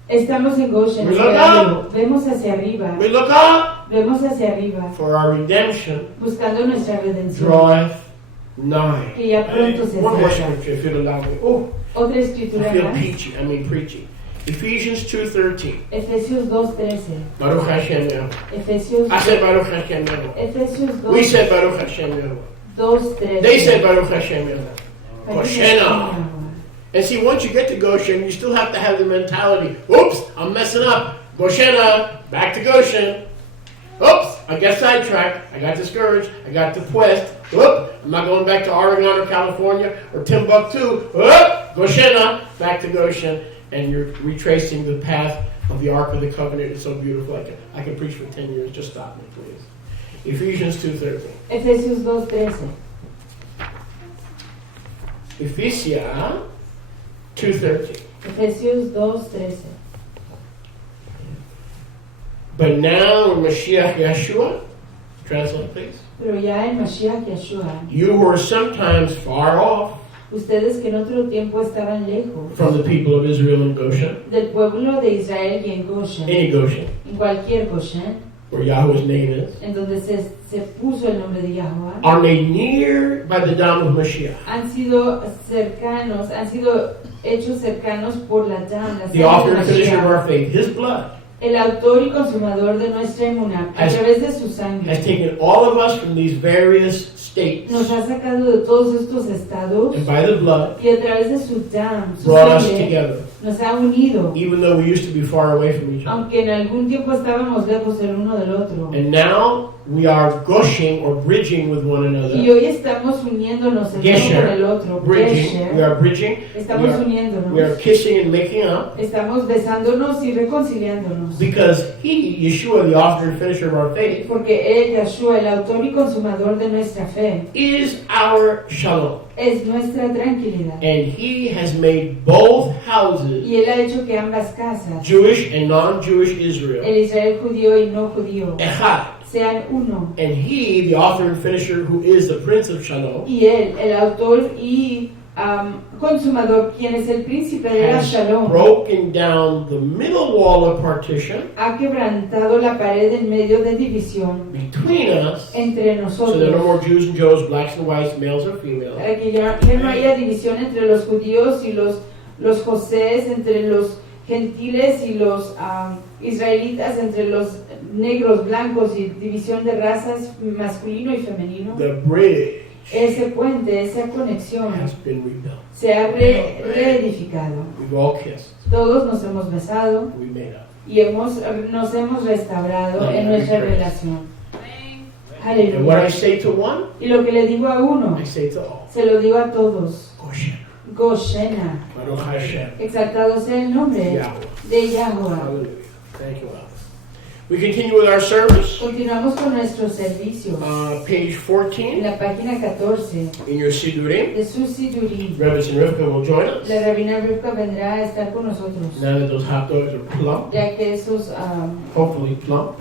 estamos en Goshen? We look esperando? Vemos hacia arriba. We look up. Vemos hacia arriba, For our redemption buscando nuestra redención, draweth nigh. que ya pronto se One more acerca. scripture, if you'll allow me. Oh, Otra I escritura feel más, preachy. Ephesians 2:13. Efesios 2:13. Baruch Hashem Yahweh. Efesios, I said Baruch Hashem Yahweh. Efesios We said Baruch Hashem Yahweh. 2:13. They said Baruch Hashem Yahweh. Baruch Goshena. Hashem. And see, once you get to Goshen, you still have to have the mentality, oops, I'm messing up. Goshena, back to Goshen. Oops, I got sidetracked. I got discouraged. I got depressed. Oop, I'm not going back to Oregon or California or Timbuktu. Oop, Goshena, back to Goshen. And you're retracing the path of the Ark of the Covenant. It's so beautiful. I can preach for 10 years. Just stop me, please. Ephesians 2:13. Efesios 2:13. Ephesia 2:13. Efesios 2:13. But now, Mashiach Yeshua, translate please. Pero ya en Mashiach Yeshua, You who are sometimes far off, Ustedes que en otro tiempo estaban lejos from the people of Israel in Goshen, del pueblo de Israel y en Goshen, any Goshen, en cualquier Goshen, where Yahweh's name is, en donde se puso el nombre de Yahweh, are made near by the dam of Mashiach. han sido cercanos, han sido hechos cercanos por la Dam, la The sangre author de and finisher of Mashiach. our faith, his blood, El autor y consumador de nuestra emuná, a Has- través de su sangre, has taken all of us from these various states, nos ha sacado de todos estos estados and by the blood, y a través de su Dam, su brought us sangre, together, nos ha unido, even though we used to be far away from each other. aunque en algún tiempo estábamos lejos el uno del otro. And now we are gushing or bridging with one Y another. hoy estamos uniéndonos el uno con el otro. Bridging. Gesher. We are bridging. Estamos We are uniéndonos. kissing and making up. Estamos besándonos y reconciliándonos. Because he, Yeshua, the author and finisher of our faith, Porque Él, Yahshua, el autor y consumador de nuestra fe, is our shalom. es nuestra tranquilidad. And he has made both houses, Y Él ha hecho que ambas casas, Jewish and non-Jewish Israel, el Israel judío y no judío, echad. sean uno. And he, the author and finisher, who is the Prince of Shalom, Y Él, el autor y consumador, quien es el príncipe de la has Shalom, broken down the middle wall of partition ha quebrantado la pared en medio de división between us, entre so there are no nosotros. more Jews and Joes, blacks and whites, males or females. Para que ya no haya división entre los judíos y los Josés, entre los gentiles y los israelitas, entre los negros, blancos y división de razas masculino y femenino. The bridge Ese puente, esa conexión has been rebuilt. se ha reedificado. We've all kissed. Todos nos hemos besado We made up. y nos hemos restaurado en nuestra relación. And what I Aleluya. say to one, Y lo que le digo a uno, I say to all. se lo digo a todos. Goshen. Goshena. Baruch Hashem. Exaltado sea el nombre Yahweh. de Yahweh. Hallelujah. Thank you, Father. We continue with our service. Continuamos con nuestro servicio. Page En 14 la página 14 in your Sidurim. de su Sidurim, Reverend and Rivka will join us. la rabina Rivka vendrá a estar con nosotros, Now that those hot dogs are plump, ya que esos hopefully plump.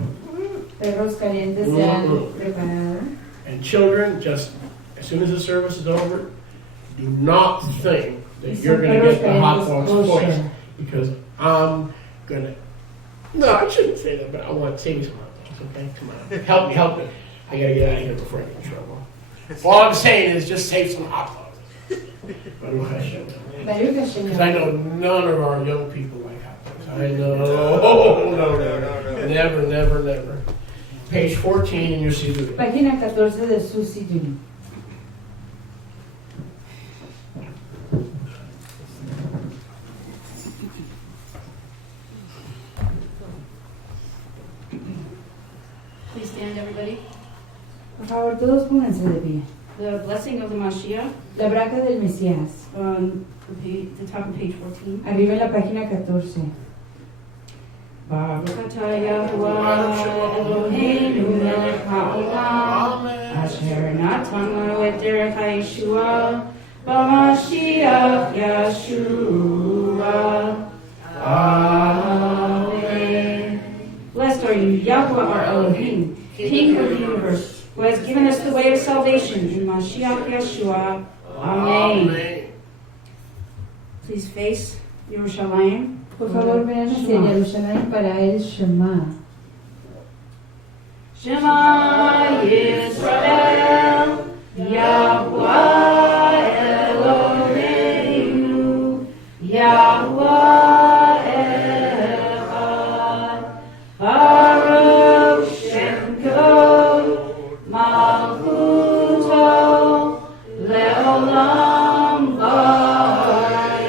perros calientes se han preparado. And children, just as soon as the service is over, do not think Y that son you're going to perros get the hot dogs calientes first. kosher. Because I'm going to. No, I shouldn't say that, but I want to save me some hot dogs, okay? Come on. Help me. I got to get out of here before I get in trouble. All I'm saying is just save some hot dogs. Baruch Hashem. Baruch Because I Hashem. know none of our young people like hot dogs. I know. No. Never. Page 14 in your CD. Página 14 de su Sidurim. Please stand, everybody. Por favor, todos pónganse de pie. The blessing of the Mashiach, La braca del Mesías, the top of page 14. arriba en la página 14. Baruch atah Yahuwah Eloheinu melech haolam asher natan lanu et derech haYeshua b'Mashiach Yeshua. Amen. Blessed are you, Yahweh our Elohim, King of the universe, who has given us the way of salvation in Mashiach Yeshua. Amen. Please face Yerushalayim. Por favor, vean hacia Jerusalén para el Shema. Shema Yisrael, Yahweh Eloheinu, Yahweh Echad, Baruch Shem Kod, Malchuto, Leolam Vaed,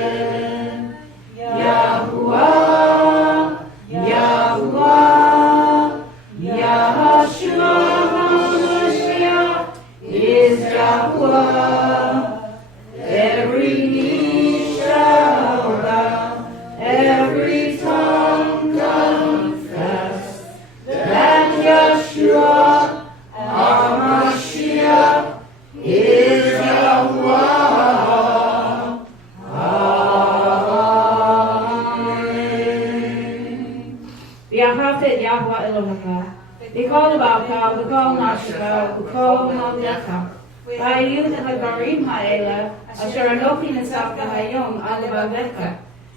Yahuwah, Yahshua HaMashiach is Yahuwah. Every knee shall bow, every tongue confess that Yeshua HaMashiach is Yahuwah. Amen. V'ahavta Yahweh Elohecha, v'kol levavecha, v'kol nafshecha, v'kol maldecha, והיו הדברים האלה אשר אנוכי נצבת היום על לבביך,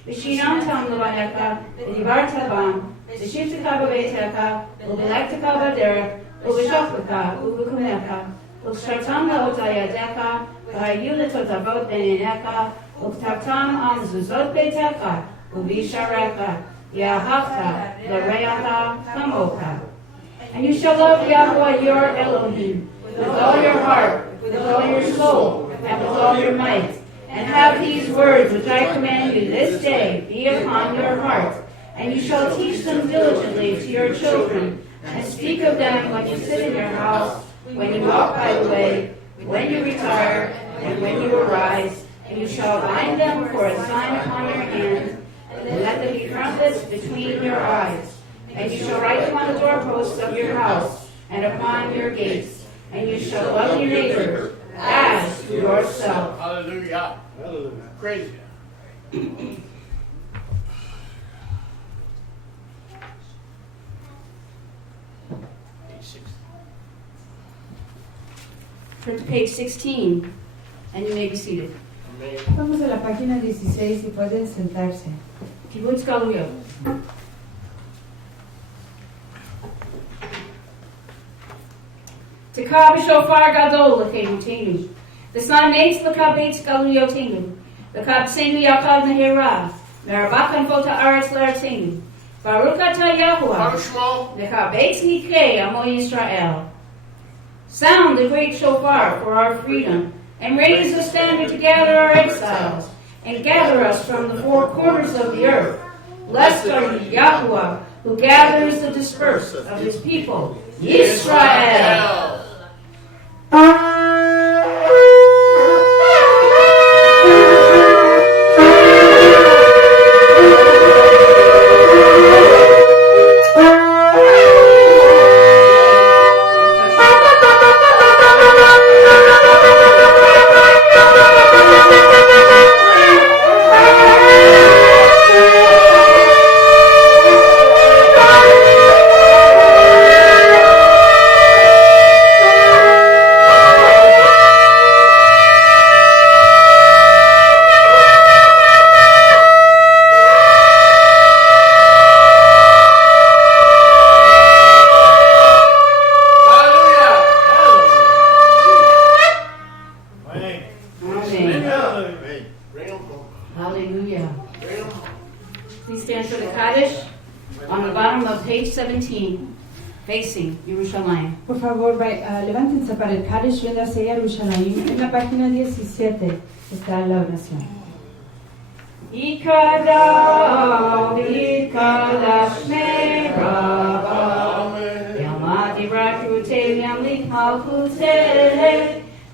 ושיננתם לבניך, ודיברת בם, ושבתך בביתך, ובלכתך בדרך, ובשוכבך ובקומך, וקשרתם לאותה ידיך, והיו לתותבות בין עיניך, וכתבתם על מזוזות ביתך, ובישעריך, ואהבת לרעך כמוך. And you shall love Yahweh your Elohim with all your heart, with all your soul, and with all your might. And have these words which I command you this day be upon your heart. And you shall teach them diligently to your children, and speak of them when you sit in your house, when you walk by the way, when you retire, and when you arise. And you shall bind them for a sign upon your hand, and let them be frontlets between your eyes. And you shall write them on the doorposts of your house, and upon your gates. And you shall love your neighbor as yourself. Hallelujah. Hallelujah. Crazy. Turn to page 16, and you may be seated. Vamos a la página 16 y pueden sentarse. Kibbutz Galuyot. Tekah b'shofar gadol l'cheimutenu. V'snaneitz l'ka beitz galuyotenu. L'ka b'seinu yakav nehera. Merabach anfot ha'aretz l'artzenu. Baruch atah Yahuwah. Baruch Shmo. L'ka beitz nikrei amo Yisrael. Sound the great shofar for our freedom, and raise the standard to gather our exiles, and gather us from the four corners of the earth. Blessed are you, Yahuwah, who gathers the dispersed of his people, Yisrael. Hallelujah. Please stand for the Kaddish on the bottom of page 17, facing Yerushalayim. Por favor, levántense para el Kaddish, ven hacia Jerusalén. En la página 17 está la oración. Ikadav, Ikadash Merabah, Yamati Rakute, Yamlik Malkute,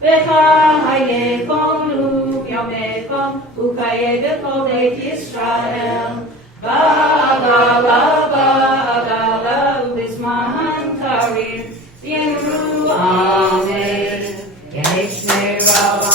Bechaye Konu, Yamekom, Ukaye Bekol Beit Yisrael, Bagala, Bagala, Ubizman Karir, Yemru, Amen, Yesh Merabah,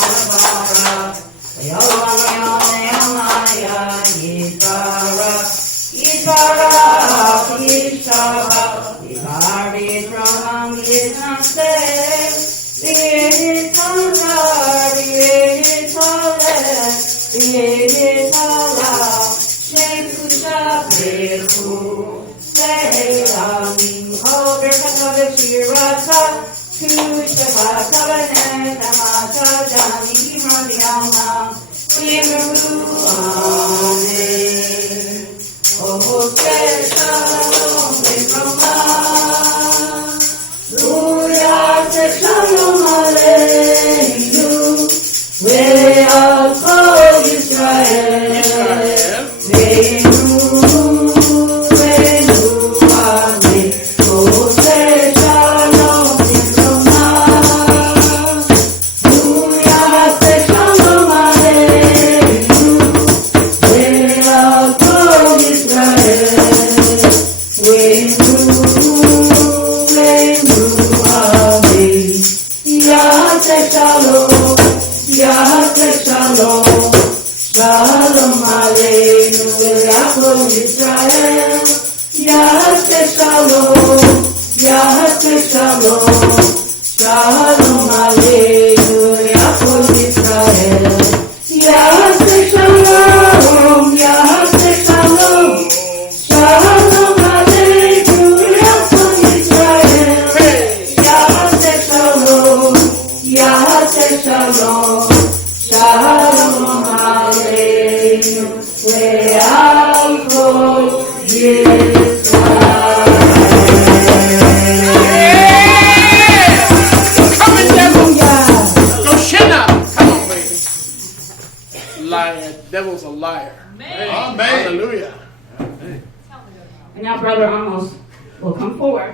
Brother Amos will come forward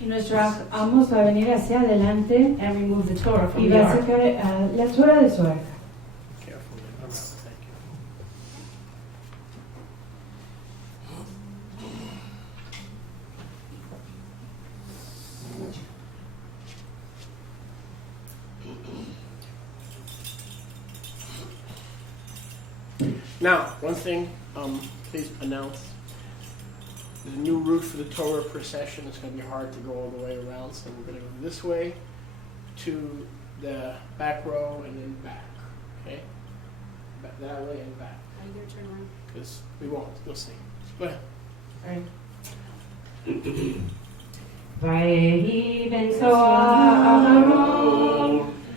Y nuestro amos va a venir hacia adelante and remove the Torah from y the va a ark. sacar la Torah de su arca. Careful, man. I'm out. Thank you. Now, one thing, please announce. There's a new route for the Torah procession. It's going to be hard to go all the way around, so we're going to go this way to the back row and then back. Okay? Back that way and back. Are you going to turn around? Because we won't. You'll see. Go ahead. Vayehi ben Aharon,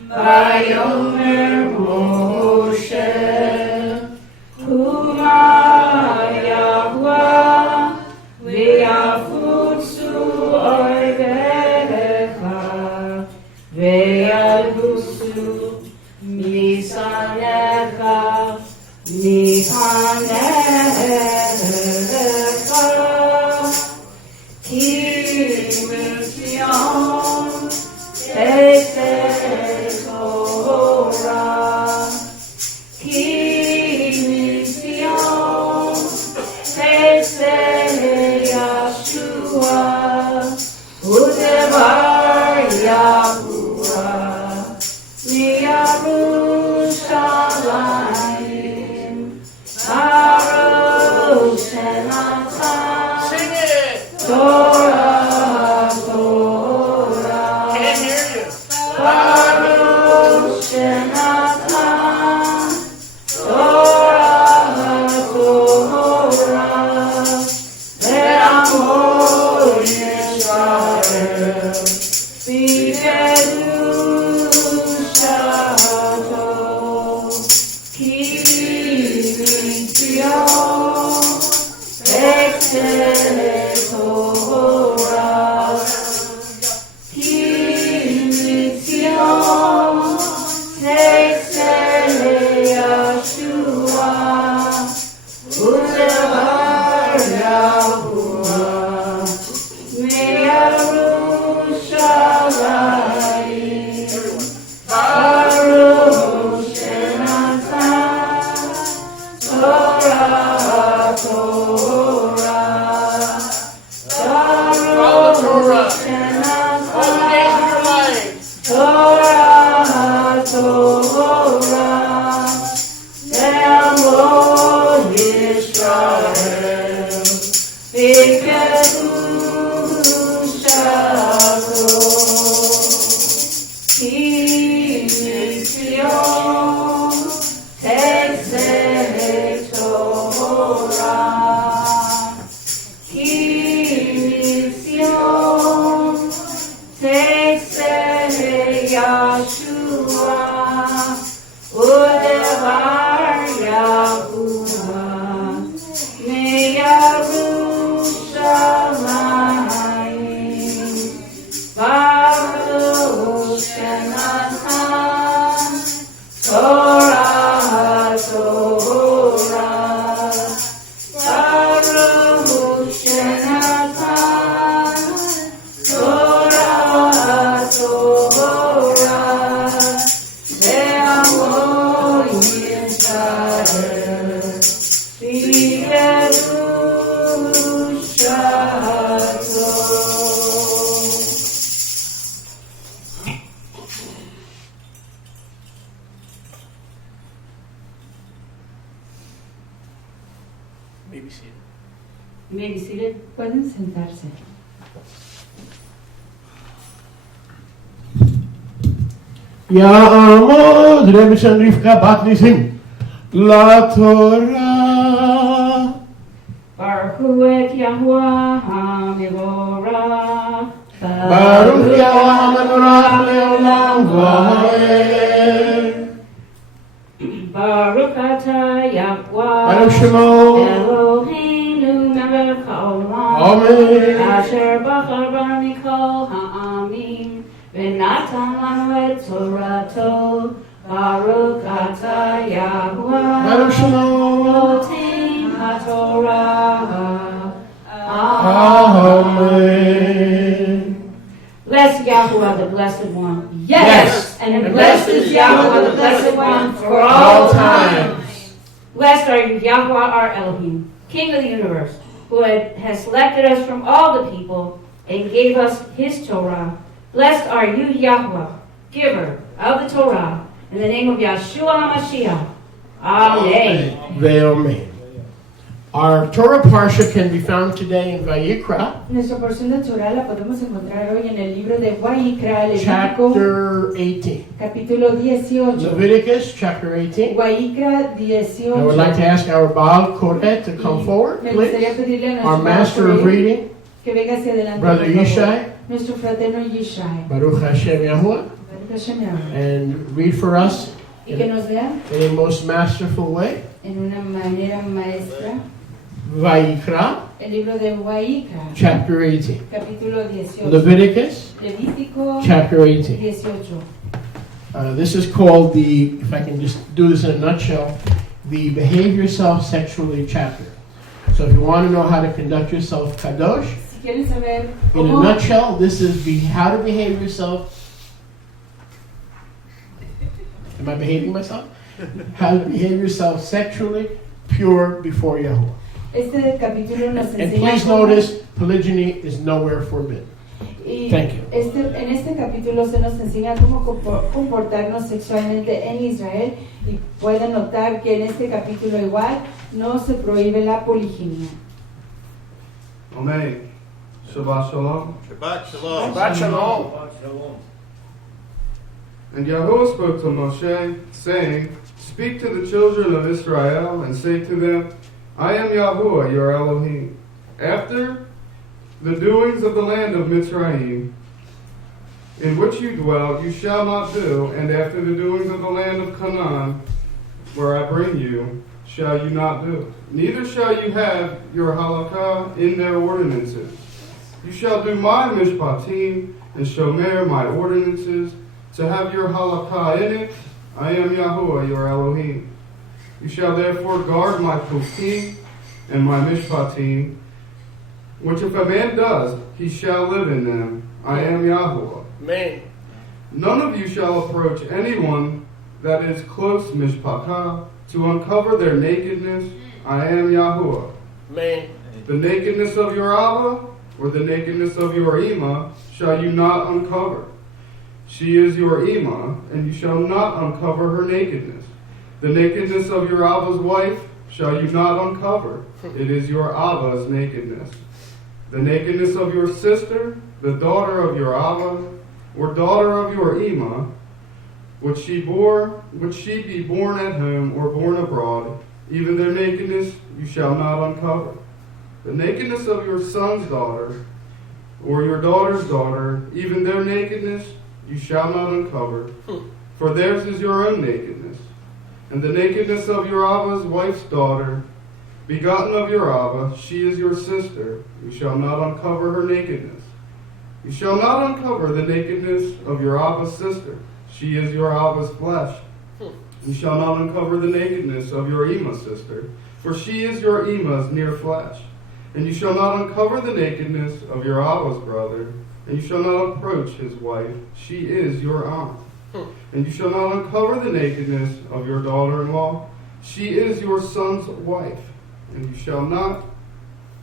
Vayomer Moshe, Kuma Yahweh, V'yafutzu oivecha, V'yalbusu misanecha, mipanecha, Ki Mitzyon Tetzeh Torah, Ki Mitzyon Tetzeh Yeshua, Udevar Yahuwah, Miyarushalayim, Baruch Shenatan, Sing it! Torah, Torah, Can't hear you. Baruch Shenatan, Torah, Torah, Ve'amor Yisrael, V'kedushato, Ki Mitzyon, Tetzeh Torah, Ki Mitzyon, Tetzeh Yeshua, Udevar Yahuwah, Meyarushalayim, Baruch Shenatan, Torah, Torah, Follow the Torah. Shenatan, All the days of your life. Torah, Torah, Ve'amor Yisrael, V'kedushato, Ki Mitzyon Tetzeh Torah, Ki Mitzyon Tetzeh Yeshua, Udevar Yahuwah, Meyarushalayim, Baruch Shenatan, Torah, Torah, Baruch Shenatan, Torah, Torah, Ve'amor Yisrael, V'kedushato. Maybe seated. You may be seated. Pueden sentarse. Ya'amod Rebbe Shem Rivka Bat Nisim La Torah Baruch Hu et Yahuwah HaMevorach. Baruch Yahweh Mevorach Leolam V'Oed Baruch Atah Yahweh Baruch Shemo Eloheinu melech haolam Amen Asher bachar banu mikol ha'amim V'natan lanu et Torato Baruch Atah Yahweh Baruch Shemo Noten HaTorah Amen. Bless Yahuwah, the Blessed One. Yes. And blessed is Yahuwah, the Blessed One, for all times. Blessed are you, Yahuwah, our Elohim, King of the universe, who has selected us from all the people and gave us his Torah. Blessed are you, Yahuwah, giver of the Torah, in the name of Yeshua HaMashiach. Amen. Amen. Our Torah Parsha can be found today in Vayikra, Nuestra porción de Torah la podemos encontrar hoy en el libro de Vayikra, Levítico, chapter 18. capítulo 18. Leviticus, chapter 18. Vayikra I would like to 18. ask our Baal Koret to come forward, Me gustaría please. pedirle a Our nuestro master of pastor reading, que venga hacia adelante, Brother por favor. Yishai, Nuestro fraterno Yishai. Baruch Hashem Yahuwah, Baruch Hashem Yahweh. and read for us Y que nos lea in a most masterful way. en una manera maestra Vayikra, el libro de Vayikra, chapter 18. capítulo 18. Leviticus, Levítico chapter 18. 18. This is called the, if I can just do this in a nutshell, the Behave Yourself Sexually chapter. So if you want to know how to conduct yourself kadosh, Si quieren saber in a cómo, nutshell, this is how to behave yourself. Am I behaving myself? How to behave yourself sexually pure before Yahuwah. este capítulo nos And enseña please cómo- notice, polygyny is nowhere forbidden. y Thank you. en este capítulo se nos enseña cómo comportarnos sexualmente en Israel y pueden notar que en este capítulo igual no se prohíbe la poliginia. Amen. Shabbat Shalom. Shabbat Shalom. Shabbat shalom. And Yahuwah spoke to Moshe, saying, Speak to the children of Israel, and say to them, I am Yahuwah, your Elohim. After the doings of the land of Mitzrayim, in which you dwell, you shall not do, and after the doings of the land of Canaan, where I bring you, shall you not do. Neither shall you have your halakah in their ordinances. You shall do my mishpatim, and shomer my ordinances, to have your halakah in it. I am Yahuwah, your Elohim. You shall therefore guard my pukim and my mishpatim, which if a man does, he shall live in them. I am Yahuwah. Amen. None of you shall approach anyone that is close mishpachah to uncover their nakedness. I am Yahuwah. Amen. The nakedness of your Abba or the nakedness of your Ima shall you not uncover. She is your Ima, and you shall not uncover her nakedness. The nakedness of your Abba's wife shall you not uncover. It is your Abba's nakedness. The nakedness of your sister, the daughter of your Abba, or daughter of your Ima, which she be born at home or born abroad, even their nakedness you shall not uncover. The nakedness of your son's daughter, or your daughter's daughter, even their nakedness you shall not uncover, for theirs is your own nakedness. And the nakedness of your Abba's wife's daughter, begotten of your Abba, she is your sister, you shall not uncover her nakedness. You shall not uncover the nakedness of your Abba's sister, she is your Abba's flesh. You shall not uncover the nakedness of your Ima's sister, for she is your Ima's near flesh. And you shall not uncover the nakedness of your Abba's brother, and you shall not approach his wife, she is your aunt. And you shall not uncover the nakedness of your daughter-in-law, she is your son's wife. And you shall not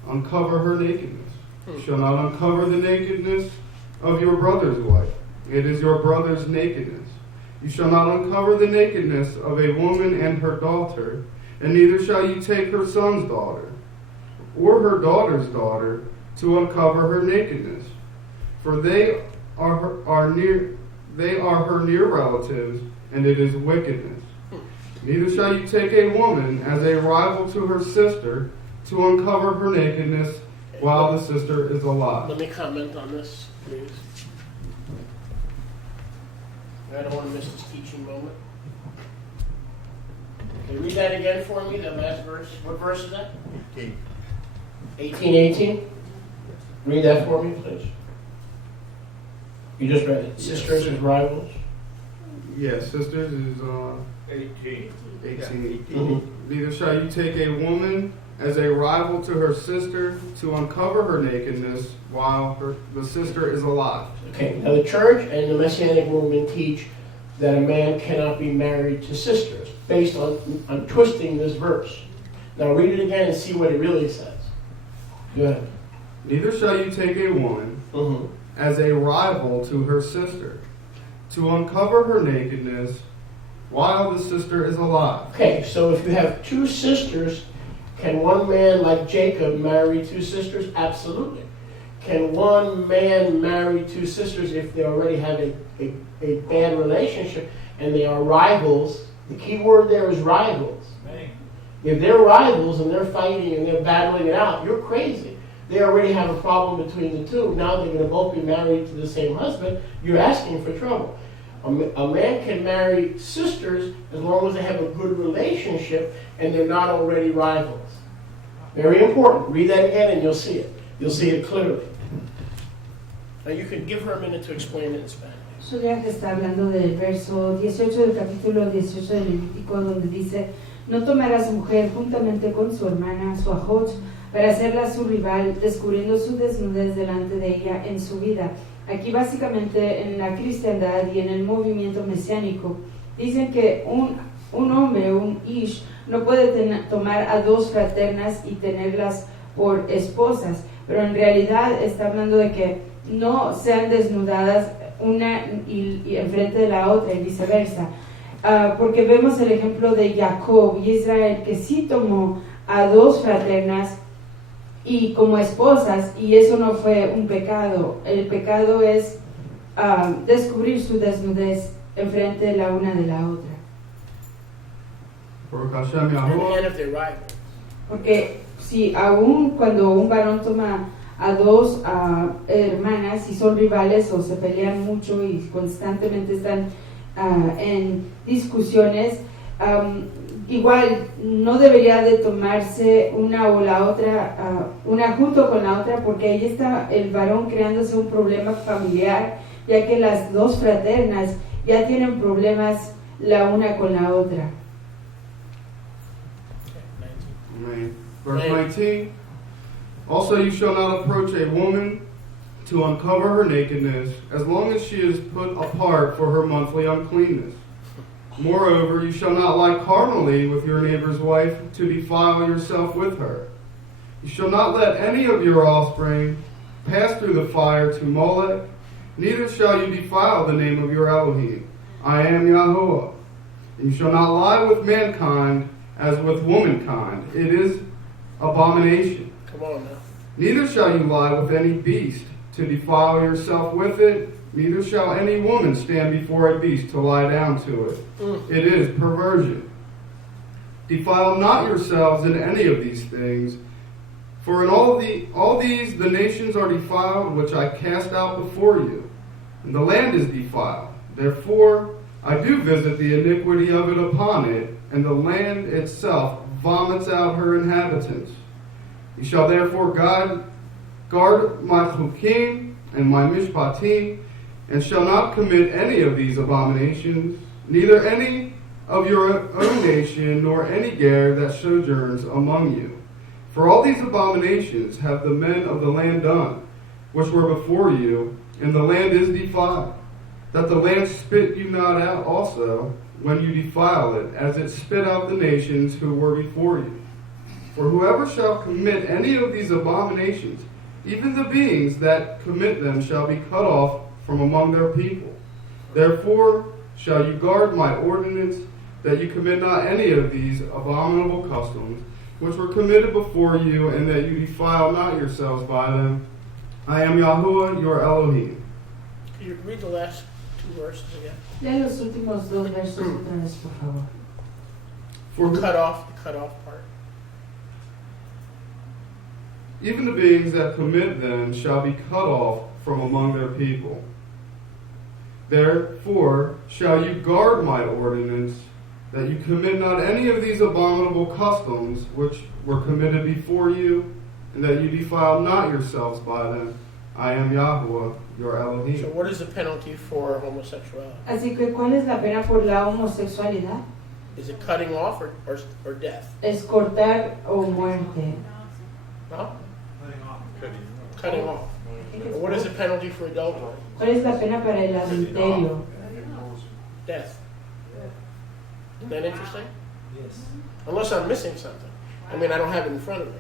uncover her nakedness. You shall not uncover the nakedness of your brother's wife, it is your brother's nakedness. You shall not uncover the nakedness of a woman and her daughter, and neither shall you take her son's daughter, or her daughter's daughter, to uncover her nakedness. For they are her near relatives, and it is wickedness. Neither shall you take a woman as a rival to her sister, to uncover her nakedness while the sister is alive. Let me comment on this, please. I don't want to miss this teaching moment. Okay, read that again for me, that last verse. What verse is that? 18:18. Read that for me, please. You just read it. Sisters as rivals. Yes, sisters is 18. 18. Mhm. Neither shall you take a woman as a rival to her sister to uncover her nakedness while the sister is alive. Okay, now the church and the Messianic movement teach that a man cannot be married to sisters based on twisting this verse. Now read it again and see what it really says. Go ahead. Neither shall you take a woman as a rival to her sister to uncover her nakedness while the sister is alive. Okay, so if you have two sisters, can one man like Jacob marry two sisters? Absolutely. Can one man marry two sisters if they already have a bad relationship and they are rivals? The key word there is rivals. If they're rivals and they're fighting and they're battling it out, you're crazy. They already have a problem between the two. Now they're going to both be married to the same husband. You're asking for trouble. A man can marry sisters as long as they have a good relationship and they're not already rivals. Very important. Read that again and you'll see it. You'll see it clearly. Now you can give her a minute to explain it in Spanish. Eso ya que está hablando del verso 18 del capítulo 18 del Levítico, donde dice: no tomarás mujer juntamente con su hermana, su ajot, para hacerla su rival, descubriendo su desnudez delante de ella en su vida. Aquí básicamente en la cristiandad y en el movimiento mesiánico dicen que un hombre, un ish, no puede tomar a dos fraternas y tenerlas por esposas, pero en realidad está hablando de que no sean desnudadas una y enfrente de la otra y viceversa. Porque vemos el ejemplo de Jacob y Israel, que sí tomó a dos fraternas y como esposas, y eso no fue un pecado. El pecado es descubrir su desnudez enfrente de la una de la otra. And if they're rivals. Porque si aún cuando un varón toma a dos hermanas y son rivales o se pelean mucho y constantemente están en discusiones, igual no debería de tomarse una o la otra, una junto con la otra, porque ahí está el varón creándose un problema familiar, ya que las dos fraternas ya tienen problemas la una con la otra. Amen. Verse 19. Also you shall not approach a woman to uncover her nakedness, as long as she is put apart for her monthly uncleanness. Moreover, you shall not lie carnally with your neighbor's wife to defile yourself with her. You shall not let any of your offspring pass through the fire to Molech, neither shall you defile the name of your Elohim. I am Yahuwah. And you shall not lie with mankind as with womankind. It is abomination. Come on now. Neither shall you lie with any beast to defile yourself with it, neither shall any woman stand before a beast to lie down to it. It is perversion. Defile not yourselves in any of these things, for in all these the nations are defiled, which I cast out before you, and the land is defiled. Therefore I do visit the iniquity of it upon it, and the land itself vomits out her inhabitants. You shall therefore guard my chukim and my mishpatim, and shall not commit any of these abominations, neither any of your own nation, nor any ger that sojourns among you. For all these abominations have the men of the land done, which were before you, and the land is defiled, that the land spit you not out also, when you defile it, as it spit out the nations who were before you. For whoever shall commit any of these abominations, even the beings that commit them shall be cut off from among their people. Therefore shall you guard my ordinance, that you commit not any of these abominable customs, which were committed before you, and that you defile not yourselves by them. I am Yahuwah, your Elohim. Can you read the last two verses again? Lea los últimos dos versos otra vez, por favor. For The cut off part. even the beings that commit them shall be cut off from among their people. Therefore shall you guard my ordinance, that you commit not any of these abominable customs which were committed before you, and that you defile not yourselves by them. I am Yahuwah, your Elohim. So what is the penalty for homosexuality? Así que, ¿cuál es la pena por la homosexualidad? Is it cutting off or death? ¿Es cortar o muerte? No? Cutting off. What is the penalty for adultery? ¿Cuál es la pena para el adulterio? Death. Isn't that interesting? Yes. Unless I'm missing something. I mean, I don't have it in front of me.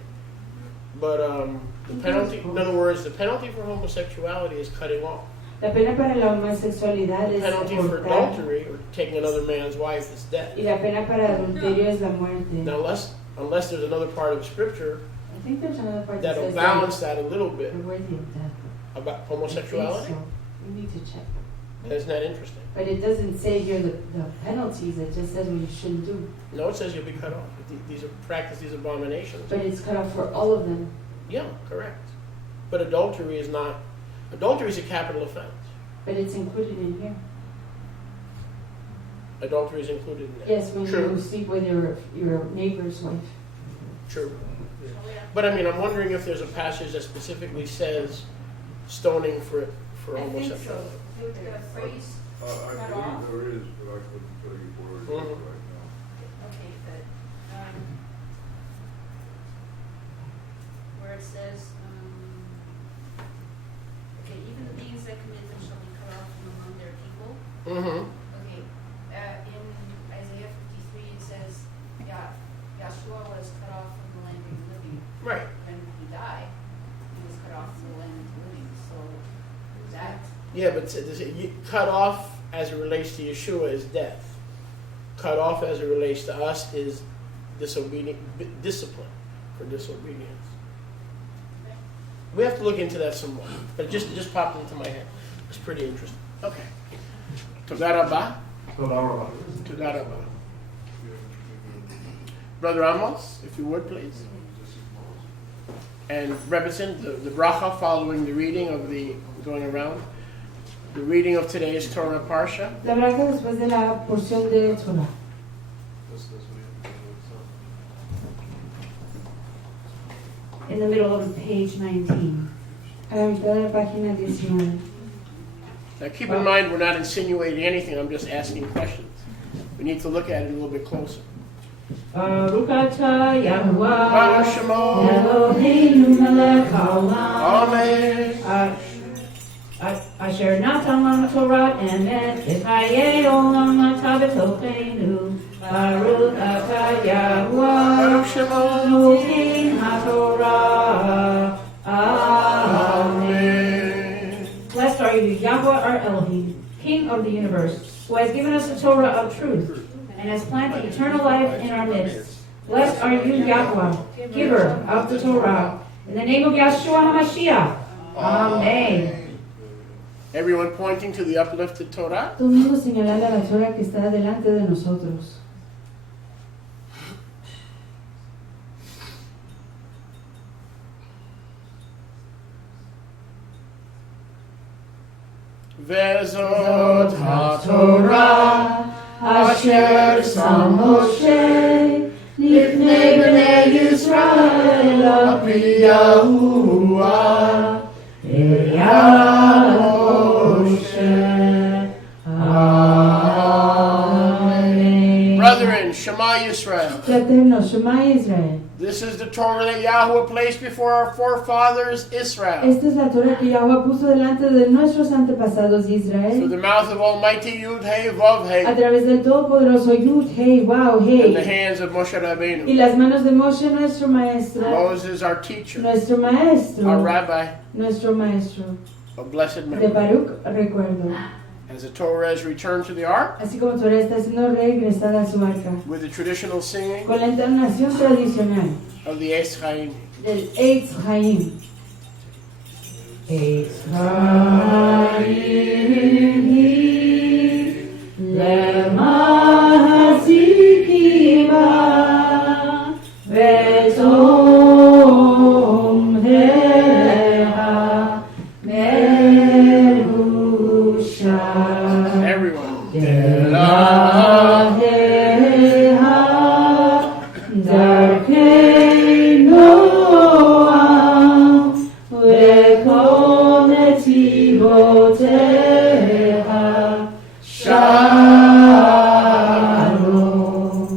But the penalty, in other words, the penalty for homosexuality is cutting off. La pena para la homosexualidad The es penalty for cortar. adultery or taking another man's wife is death. Y la pena para adulterio es la muerte. Now, unless there's another part of Scripture I think there's another part that that'll says balance that a little bit the word of death. about I think homosexuality, so. We need to check. isn't that interesting? But it doesn't say here the penalties. It just says what you shouldn't do. No, it says you'll be cut off. These are practice these abominations. But it's cut off for all of them. Yeah, correct. But adultery is not. Adultery is a capital offense. But it's included in here. Adultery is included in that. Yes, when True. you sleep with your neighbor's wife. True. But I mean, I'm wondering if there's a passage that specifically says stoning for I think so. homosexuality. The phrase I cut believe off. there is, but I couldn't tell you where it is Mhm. right now. Okay, but where it says, okay, even the beings that commit them shall be cut off from among their people. Mm-hmm. Okay, in Isaiah 53 it says, Yahshua was cut off from the land of the living. Right. When he died, he was cut off from the land of the living. So that, Yeah, but cut off as it relates to Yeshua is death. Cut off as it relates to us is discipline for disobedience. We have to look into that some more. But it just popped into my head. It's pretty interesting. Okay. Toda rabba. Toda rabba. Brother Amos, if you would, please. And represent the bracha following the reading of the going around. The reading of today's Torah Parsha. La braja después de la porción de Torah. In the middle of page 19. A la mitad de la página 19. Now keep in mind, we're not insinuating anything. I'm just asking questions. We need to look at it a little bit closer. Baruch atah Yahuwah Baruch Shemo. Eloheinu melech haolam. Amen. Asher natan lanu Torah emet v'chayei olam atah b'tocheinu. Baruch atah Yahuwah Baruch Shemo. Eloheinu haTorah. Amen. Blessed are you, Yahweh our Elohim, King of the universe, who has given us the Torah of truth and has planted eternal life in our midst. Blessed are you, Yahweh, giver of the Torah. In the name of Yahshua HaMashiach. Amen. Everyone pointing to the uplifted Torah. Todo el mundo señalando a la Torah que está delante de nosotros. Vezot HaTorah Asher Sam Moshe Lifnei Bnei Yisrael Api Yahuwah Amen. Brethren, Shema Yisrael. Fraternos, Shema Israel. This is the Torah that Yahweh placed before our forefathers Israel. Esta es la Torah que Yahweh puso delante de nuestros antepasados Through Israel. the mouth of Almighty Yud Hey Vav A Hey través del Todopoderoso Yud, Hey, Wow, in the Hey. hands of Moshe Y Rabbeinu. las manos de Moshe, nuestro maestro. Moses, our teacher, Nuestro maestro. our rabbi, Nuestro maestro. a blessed De memory. Baruch, recuerdo. As the Torah is returned to the ark Así como Torah está siendo regresada a su arca. with the traditional singing Con la entonación tradicional of the Eitz Chaim. del Eitz Chaim. Eitz Chaim lema hazikiba vetom heha merusha Everyone. Delaheha darkei Noam v'kol netivoteha shalom.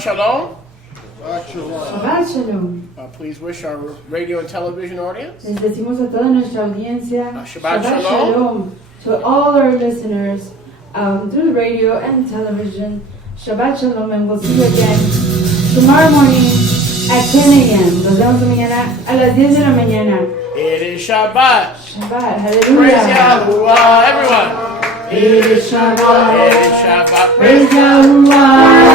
Shabbat Shalom. Shabbat Shalom. Please wish our radio and television audience. Les decimos a toda nuestra audiencia Shabbat Shalom. To all our listeners through radio and television. Shabbat Shalom, and we'll see you again tomorrow morning at 10 a.m. Nos vemos mañana a las 10 de la mañana. It is Shabbat. Shabbat, Praise hallelujah. Yahuwah, everyone. It is Shabbat. It is Shabbat. Praise Yahuwah.